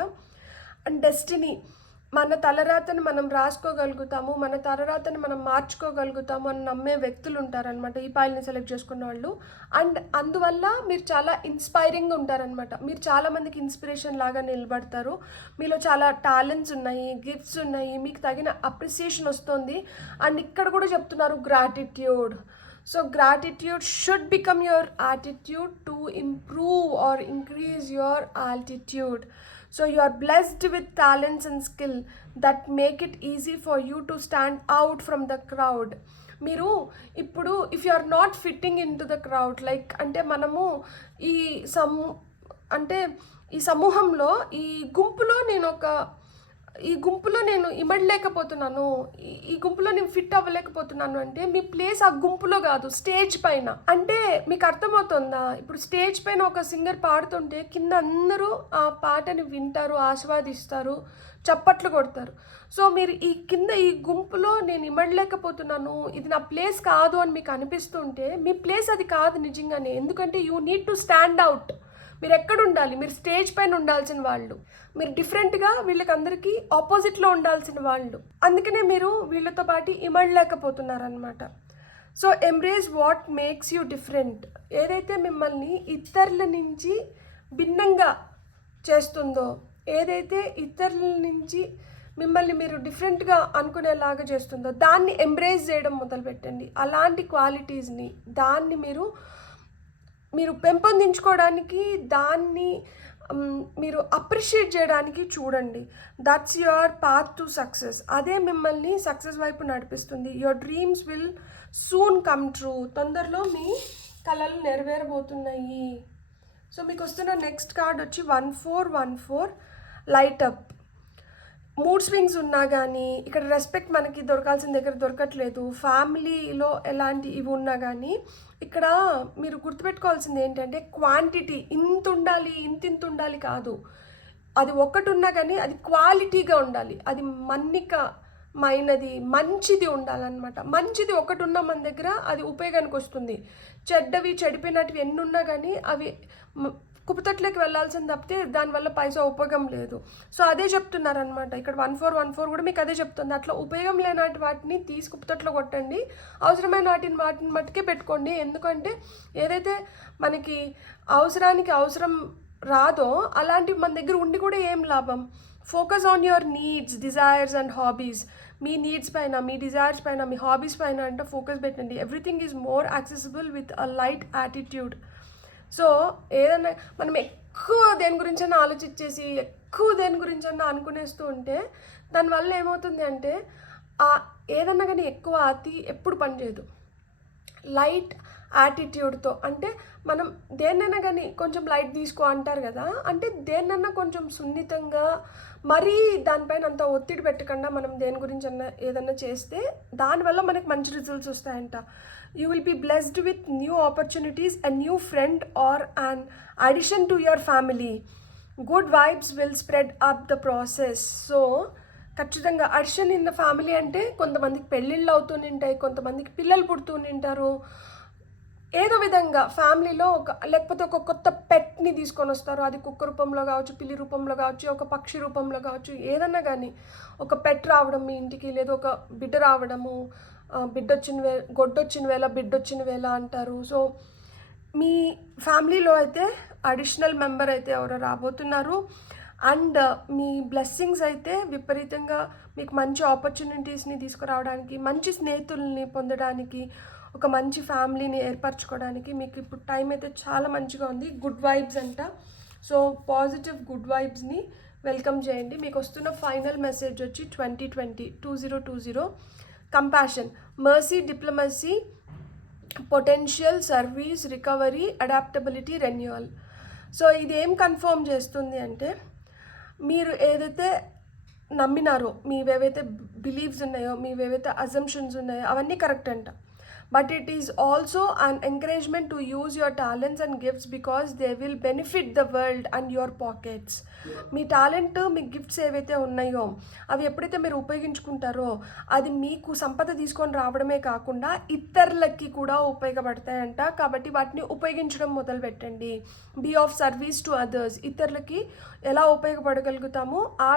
అండ్ డెస్టినీ, మన తలరాతను మనం రాసుకోగలుగుతాము, మన తలరాతను మనం మార్చుకోగలుగుతాము అని నమ్మే వ్యక్తులు ఉంటారనమాట ఈ పాయిల్ని సెలెక్ట్ చేసుకున్న వాళ్ళు. అండ్ అందువల్ల మీరు చాలా ఇన్స్పైరింగ్గా ఉంటారనమాట. మీరు చాలామందికి ఇన్స్పిరేషన్ లాగా నిలబడతారు. మీలో చాలా టాలెంట్స్ ఉన్నాయి, గిఫ్ట్స్ ఉన్నాయి, మీకు తగిన అప్రిసియేషన్ వస్తుంది. అండ్ ఇక్కడ కూడా చెప్తున్నారు gratitude. So gratitude should become your attitude to improve or increase your altitude. So you are blessed with talents and skill that make it easy for you to stand out from the crowd. మీరు ఇప్పుడు if you are not fitting in to the crowd, like అంటే మనము ఈ సమూహంలో ఈ గుంపులో నేను ఇమడలేకపోతున్నాను, ఈ గుంపులో నేను ఫిట్ అవ్వలేకపోతున్నాను అంటే మీ ప్లేస్ ఆ గుంపులో కాదు, స్టేజ్ పైన. అంటే మీకు అర్థమవుతుందా? ఇప్పుడు స్టేజ్ పైన ఒక సింగర్ పాడుతుంటే కింద అందరూ ఆ పాటని వింటారు, ఆస్వాదిస్తారు, చప్పట్లు కొడతారు. సో మీరు ఈ గుంపులో నేను ఇమడలేకపోతున్నాను, ఇది నా ప్లేస్ కాదు అని మీకు అనిపిస్తుంటే మీ ప్లేస్ అది కాదు నిజంగానే. ఎందుకంటే you need to stand out. మీరు ఎక్కడ ఉండాలి? మీరు స్టేజ్ పైన ఉండాల్సిన వాళ్ళు. మీరు డిఫరెంట్గా వీళ్ళకందరికీ ఆపోజిట్లో ఉండాల్సిన వాళ్ళు. అందుకనే మీరు వీళ్ళతో పాటు ఇమడలేకపోతున్నారనమాట. So embrace what makes you different. ఏదైతే మిమ్మల్ని ఇతరుల నుంచి భిన్నంగా చేస్తుందో, ఏదైతే ఇతరుల నుంచి మిమ్మల్ని మీరు డిఫరెంట్గా అనుకునేలాగా చేస్తుందో దాన్ని ఎంబ్రేస్ చేయడం మొదలుపెట్టండి. అలాంటి క్వాలిటీస్ని దాన్ని మీరు పెంపొందించుకోవడానికి, దాన్ని మీరు అప్రిషియేట్ చేయడానికి చూడండి. That's your path to success. అదే మిమ్మల్ని సక్సెస్ వైపు నడిపిస్తుంది. Your dreams will soon come true. తొందరలో మీ కలలు నెరవేరబోతున్నాయి. సో మీకు వస్తున్న నెక్స్ట్ కార్డ్ వచ్చి 1414 లైట్ అప్. మూడ్ స్వింగ్స్ ఉన్నా కానీ ఇక్కడ రెస్పెక్ట్ మనకి దొరకాల్సిన దగ్గర దొరకట్లేదు, ఫ్యామిలీలో ఎలాంటి ఇవి ఉన్నా కానీ ఇక్కడ మీరు గుర్తుపెట్టుకోవాల్సింది ఏంటంటే క్వాంటిటీ ఇంత ఉండాలి, ఇంత ఉండాలి కాదు. అది ఒకటి ఉన్నా కానీ అది క్వాలిటీగా ఉండాలి. అది మైనది మంచిది ఉండాలన్నమాట. మంచిది ఒకటి ఉన్నా మన దగ్గర అది ఉపయోగానికి వస్తుంది. చెడ్డవి చెడిపోయినటివి ఎన్ని ఉన్నా కానీ అవి కుప్పతట్లోకి వెళ్ళాల్సింది తప్పితే దానివల్ల పైసా ఉపయోగం లేదు. సో అదే చెప్తున్నారనమాట ఇక్కడ 1414 కూడా మీకు అదే చెప్తుంది. అట్లా ఉపయోగం లేనటి వాటిని తీసి కుప్పతట్లో కొట్టండి, అవసరమైన వాటిని మట్టుకే పెట్టుకోండి. ఎందుకంటే ఏదైతే మనకి అవసరానికి అవసరం రాదో అలాంటివి మన దగ్గర ఉండి కూడా ఏం లాభం. Focus on your needs, desires and hobbies. Me needs పైన, మీ డిజైర్స్ పైన, మీ హాబీస్ పైన అంటే ఫోకస్ పెట్టండి. Everything is more accessible with a light attitude. So ఏదన్నా మనం ఎక్కువ దేని గురించైనా ఆలోచించేసి ఎక్కువ దేని గురించైనా అనుకునేస్తూ ఉంటే దానివల్ల ఏమవుతుంది అంటే ఏదన్నా కానీ ఎక్కువ అతి ఎప్పుడు పనిచేయదు. లైట్ యాటిట్యూడ్తో అంటే మనం దేన్నైనా కానీ కొంచెం లైట్ తీసుకో అంటారు కదా, అంటే దేన్నైనా కొంచెం సున్నితంగా మరీ దానిపైన అంత ఒత్తిడి పెట్టకుండా మనం దేని గురించి అన్నా ఏదన్నా చేస్తే దానివల్ల మనకి మంచి రిజల్ట్స్ వస్తాయంట. You will be blessed with new opportunities, a new friend or an addition to your family. Good vibes will spread up the process. So ఖచ్చితంగా అడిషన్ ఇన్ ద ఫ్యామిలీ అంటే కొంతమందికి పెళ్ళిళ్ళు అవుతుంటాయి, కొంతమందికి పిల్లలు పుడుతుంటారు. ఏదో విధంగా ఫ్యామిలీలో లేకపోతే ఒక కొత్త పెట్ని తీసుకొని వస్తారు. అది కుక్క రూపంలో కావచ్చు, పిల్లి రూపంలో కావచ్చు, ఒక పక్షి రూపంలో కావచ్చు, ఏదన్నా కానీ ఒక పెట్ రావడం మీ ఇంటికి, లేదా ఒక బిడ్డ రావడము. గొడ్డొచ్చిన వేళ బిడ్డొచ్చిన వేళ అంటారు. సో మీ ఫ్యామిలీలో అయితే అడిషనల్ మెంబర్ అయితే ఎవరో రాబోతున్నారు. అండ్ మీ బ్లెస్సింగ్స్ అయితే విపరీతంగా మీకు మంచి ఆపర్చునిటీస్ని తీసుకురావడానికి, మంచి స్నేహితుల్ని పొందడానికి, ఒక మంచి ఫ్యామిలీని ఏర్పరచుకోవడానికి మీకు ఇప్పుడు టైం అయితే చాలా మంచిగా ఉంది. గుడ్ వైబ్స్ అంట. సో పాజిటివ్ గుడ్ వైబ్స్ని వెల్కమ్ చేయండి. మీకు వస్తున్న ఫైనల్ మెసేజ్ వచ్చి 2020 compassion, mercy, diplomacy, potential, service, recovery, adaptability, renewal. So ఇదేం కన్ఫర్మ్ చేస్తుంది అంటే మీరు ఏదైతే నమ్మినారో, మీవేవైతే బిలీవ్స్ ఉన్నాయో, మీవేవైతే అజంప్షన్స్ ఉన్నాయో అవన్నీ కరెక్ట్ అంట. But it is also an encouragement to use your talents and gifts because they will benefit the world and your pockets. Me talent, me gifts ఏవైతే ఉన్నాయో అవి ఎప్పుడైతే మీరు ఉపయోగించుకుంటారో అది మీకు సంపద తీసుకొని రావడమే కాకుండా ఇతరులకి కూడా ఉపయోగపడతాయంట. కాబట్టి వాటిని ఉపయోగించడం మొదలు పెట్టండి. Be of service to others. ఇతరులకి ఎలా ఉపయోగపడగలుగుతామో ఆ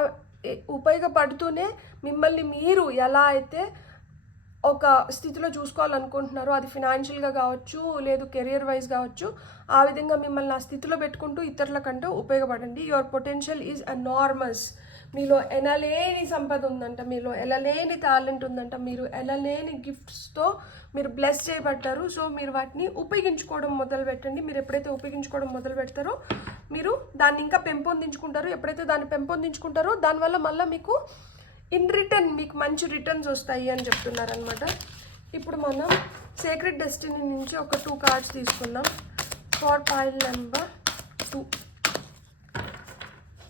ఉపయోగపడుతూనే మిమ్మల్ని మీరు ఎలా అయితే ఒక స్థితిలో చూసుకోవాలనుకుంటున్నారో, అది ఫినాన్షియల్గా కావచ్చు, లేదు కెరియర్ వైజ్ కావచ్చు, ఆ విధంగా మిమ్మల్ని ఆ స్థితిలో పెట్టుకుంటూ ఇతరులకంటూ ఉపయోగపడండి. Your potential is enormous. మీలో ఎనలేని సంపద ఉందంట, మీలో ఎనలేని టాలెంట్ ఉందంట, మీరు ఎనలేని గిఫ్ట్స్తో మీరు బ్లెస్ చేయబడ్డారు. సో మీరు వాటిని ఉపయోగించుకోవడం మొదలు పెట్టండి. మీరు ఎప్పుడైతే ఉపయోగించుకోవడం మొదలు పెడతారో మీరు దాన్ని ఇంకా పెంపొందించుకుంటారు. ఎప్పుడైతే దాన్ని పెంపొందించుకుంటారో దానివల్ల మళ్ళీ మీకు ఇన్ రిటర్న్ మీకు మంచి రిటర్న్స్ వస్తాయి అని చెప్తున్నారనమాట. ఇప్పుడు మనం సీక్రెట్ డెస్టినీ నుంచి ఒక 2 కార్డ్స్ తీసుకున్నాం. For pile number 2.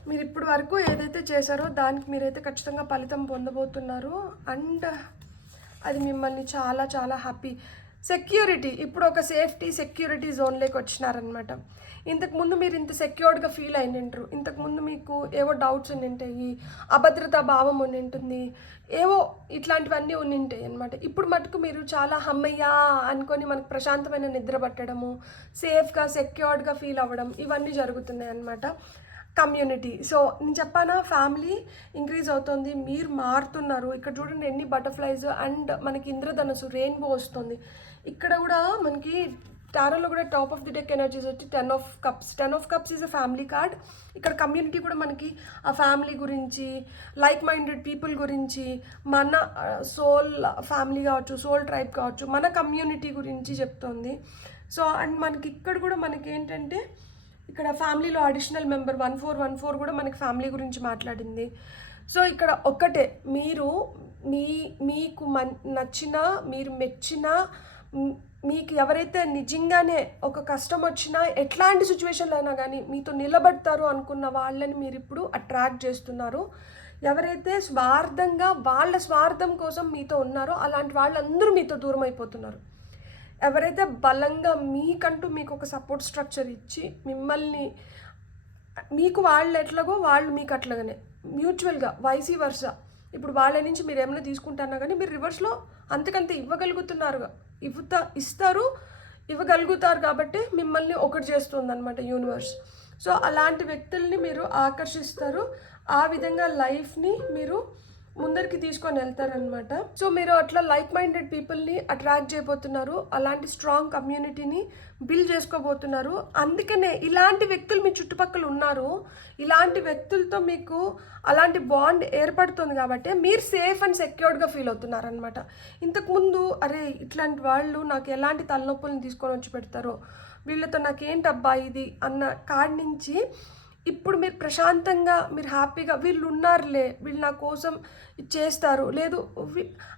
మీరు ఇప్పుడు వరకు ఏదైతే చేశారో దానికి మీరైతే ఖచ్చితంగా ఫలితం పొందబోతున్నారు. అండ్ అది మిమ్మల్ని చాలా చాలా హ్యాపీ, సెక్యూరిటీ, ఇప్పుడు ఒక సెక్యూరిటీ జోన్లోకి వచ్చినారనమాట. ఇంతకుముందు మీరు ఇంత సెక్యూర్డ్గా ఫీల్ అయినంటారు. ఇంతకుముందు మీకు ఏవో డౌట్స్ ఉండింటాయి, అభద్రతా భావం ఉండింటుంది, ఏవో ఇట్లాంటివన్నీ ఉండింటాయి అనమాట. ఇప్పుడు మటుకు మీరు చాలా హమ్మయ్యా అనుకొని మనకు ప్రశాంతమైన నిద్ర పట్టడము, సేఫ్గా సెక్యూర్డ్గా ఫీల్ అవ్వడం, ఇవన్నీ జరుగుతున్నాయి అనమాట. కమ్యూనిటీ, సో నేను చెప్పానా, ఫ్యామిలీ ఇంక్రీజ్ అవుతుంది, మీరు మారుతున్నారు. ఇక్కడ చూడండి ఎన్ని బటర్ఫ్లైస్ అండ్ మనకి ఇంద్రధనుసు రెయిన్బో వస్తుంది. ఇక్కడ కూడా మనకి టారోలో కూడా top of the deck energies వచ్చి 10 of Cups. 10 of Cups is a family card. ఇక్కడ కమ్యూనిటీ కూడా మనకి ఆ ఫ్యామిలీ గురించి, లైక్ మైండెడ్ పీపుల్ గురించి, మన సోల్ ఫ్యామిలీ కావచ్చు, సోల్ ట్రైబ్ కావచ్చు, మన కమ్యూనిటీ గురించి చెప్తుంది. సో అండ్ మనకి ఇక్కడ కూడా మనకి ఏంటంటే ఇక్కడ ఫ్యామిలీలో అడిషనల్ మెంబర్ 1414 కూడా మనకి ఫ్యామిలీ గురించి మాట్లాడింది. సో ఇక్కడ ఒక్కటే, మీరు మీకు నచ్చిన, మీరు మెచ్చిన, మీకు ఎవరైతే నిజంగానే ఒక కష్టం వచ్చినా ఎట్లాంటి సిచ్యువేషన్లో అయినా కానీ మీతో నిలబడతారు అనుకున్న వాళ్ళని మీరు ఇప్పుడు అట్రాక్ట్ చేస్తున్నారు. ఎవరైతే స్వార్థంగా వాళ్ళ స్వార్థం కోసం మీతో ఉన్నారో అలాంటి వాళ్ళందరూ మీతో దూరం అయిపోతున్నారు. ఎవరైతే బలంగా మీకంటూ మీకు ఒక సపోర్ట్ స్ట్రక్చర్ ఇచ్చి మిమ్మల్ని, మీకు వాళ్ళు ఎట్లాగో వాళ్ళు మీకు అట్లాగనే మ్యూచువల్గా వైసీ వర్స ఇప్పుడు వాళ్ళ నుంచి మీరు ఏమైనా తీసుకుంటున్నా కానీ మీరు రివర్స్లో అంతకంత ఇవ్వగలుగుతారు కాబట్టి మిమ్మల్ని ఒకటి చేస్తుంది అనమాట యూనివర్స్. సో అలాంటి వ్యక్తుల్ని మీరు ఆకర్షిస్తారు, ఆ విధంగా లైఫ్ని మీరు ముందరికి తీసుకొని వెళ్తారనమాట. సో మీరు అట్లా లైక్ మైండెడ్ పీపుల్ని అట్రాక్ట్ చేయబోతున్నారు, అలాంటి స్ట్రాంగ్ కమ్యూనిటీని బిల్డ్ చేసుకోబోతున్నారు. అందుకనే ఇలాంటి వ్యక్తులు మీ చుట్టుపక్కల ఉన్నారు, ఇలాంటి వ్యక్తులతో మీకు అలాంటి బాండ్ ఏర్పడుతుంది కాబట్టి మీరు సేఫ్ అండ్ సెక్యూర్డ్గా ఫీల్ అవుతున్నారనమాట. ఇంతకుముందు అరే ఇట్లాంటి వాళ్ళు నాకు ఎలాంటి తలనొప్పులను తీసుకొని వచ్చి పెడతారో, వీళ్ళతో నాకేంటబ్బా ఇది అన్న కాడి నుంచి ఇప్పుడు మీరు ప్రశాంతంగా మీరు హ్యాపీగా వీళ్ళు ఉన్నారులే, వీళ్ళు నా కోసం చేస్తారు, లేదు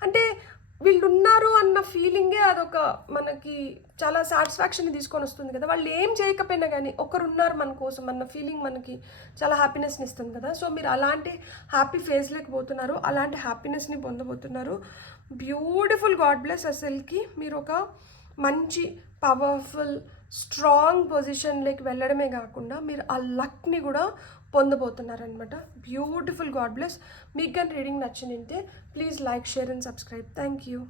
అంటే వీళ్ళు ఉన్నారు అన్న ఫీలింగే అదొక మనకి చాలా సాటిస్ఫాక్షన్ తీసుకొని వస్తుంది కదా. వాళ్ళు ఏం చేయకపోయినా కానీ ఒకరు ఉన్నారు మన కోసం అన్న ఫీలింగ్ మనకి చాలా హ్యాపీనెస్ని ఇస్తుంది కదా. సో మీరు అలాంటి హ్యాపీ ఫేజ్లోకి పోతున్నారు, అలాంటి హ్యాపీనెస్ని పొందబోతున్నారు. Beautiful, God bless. అసలుకి మీరు ఒక మంచి పవర్ఫుల్ స్ట్రాంగ్ పొజిషన్లోకి వెళ్ళడమే కాకుండా మీరు ఆ లక్ని కూడా పొందబోతున్నారనమాట. Beautiful, God bless. మీకు కానీ రీడింగ్ నచ్చినంటే please like, share and subscribe. Thank you.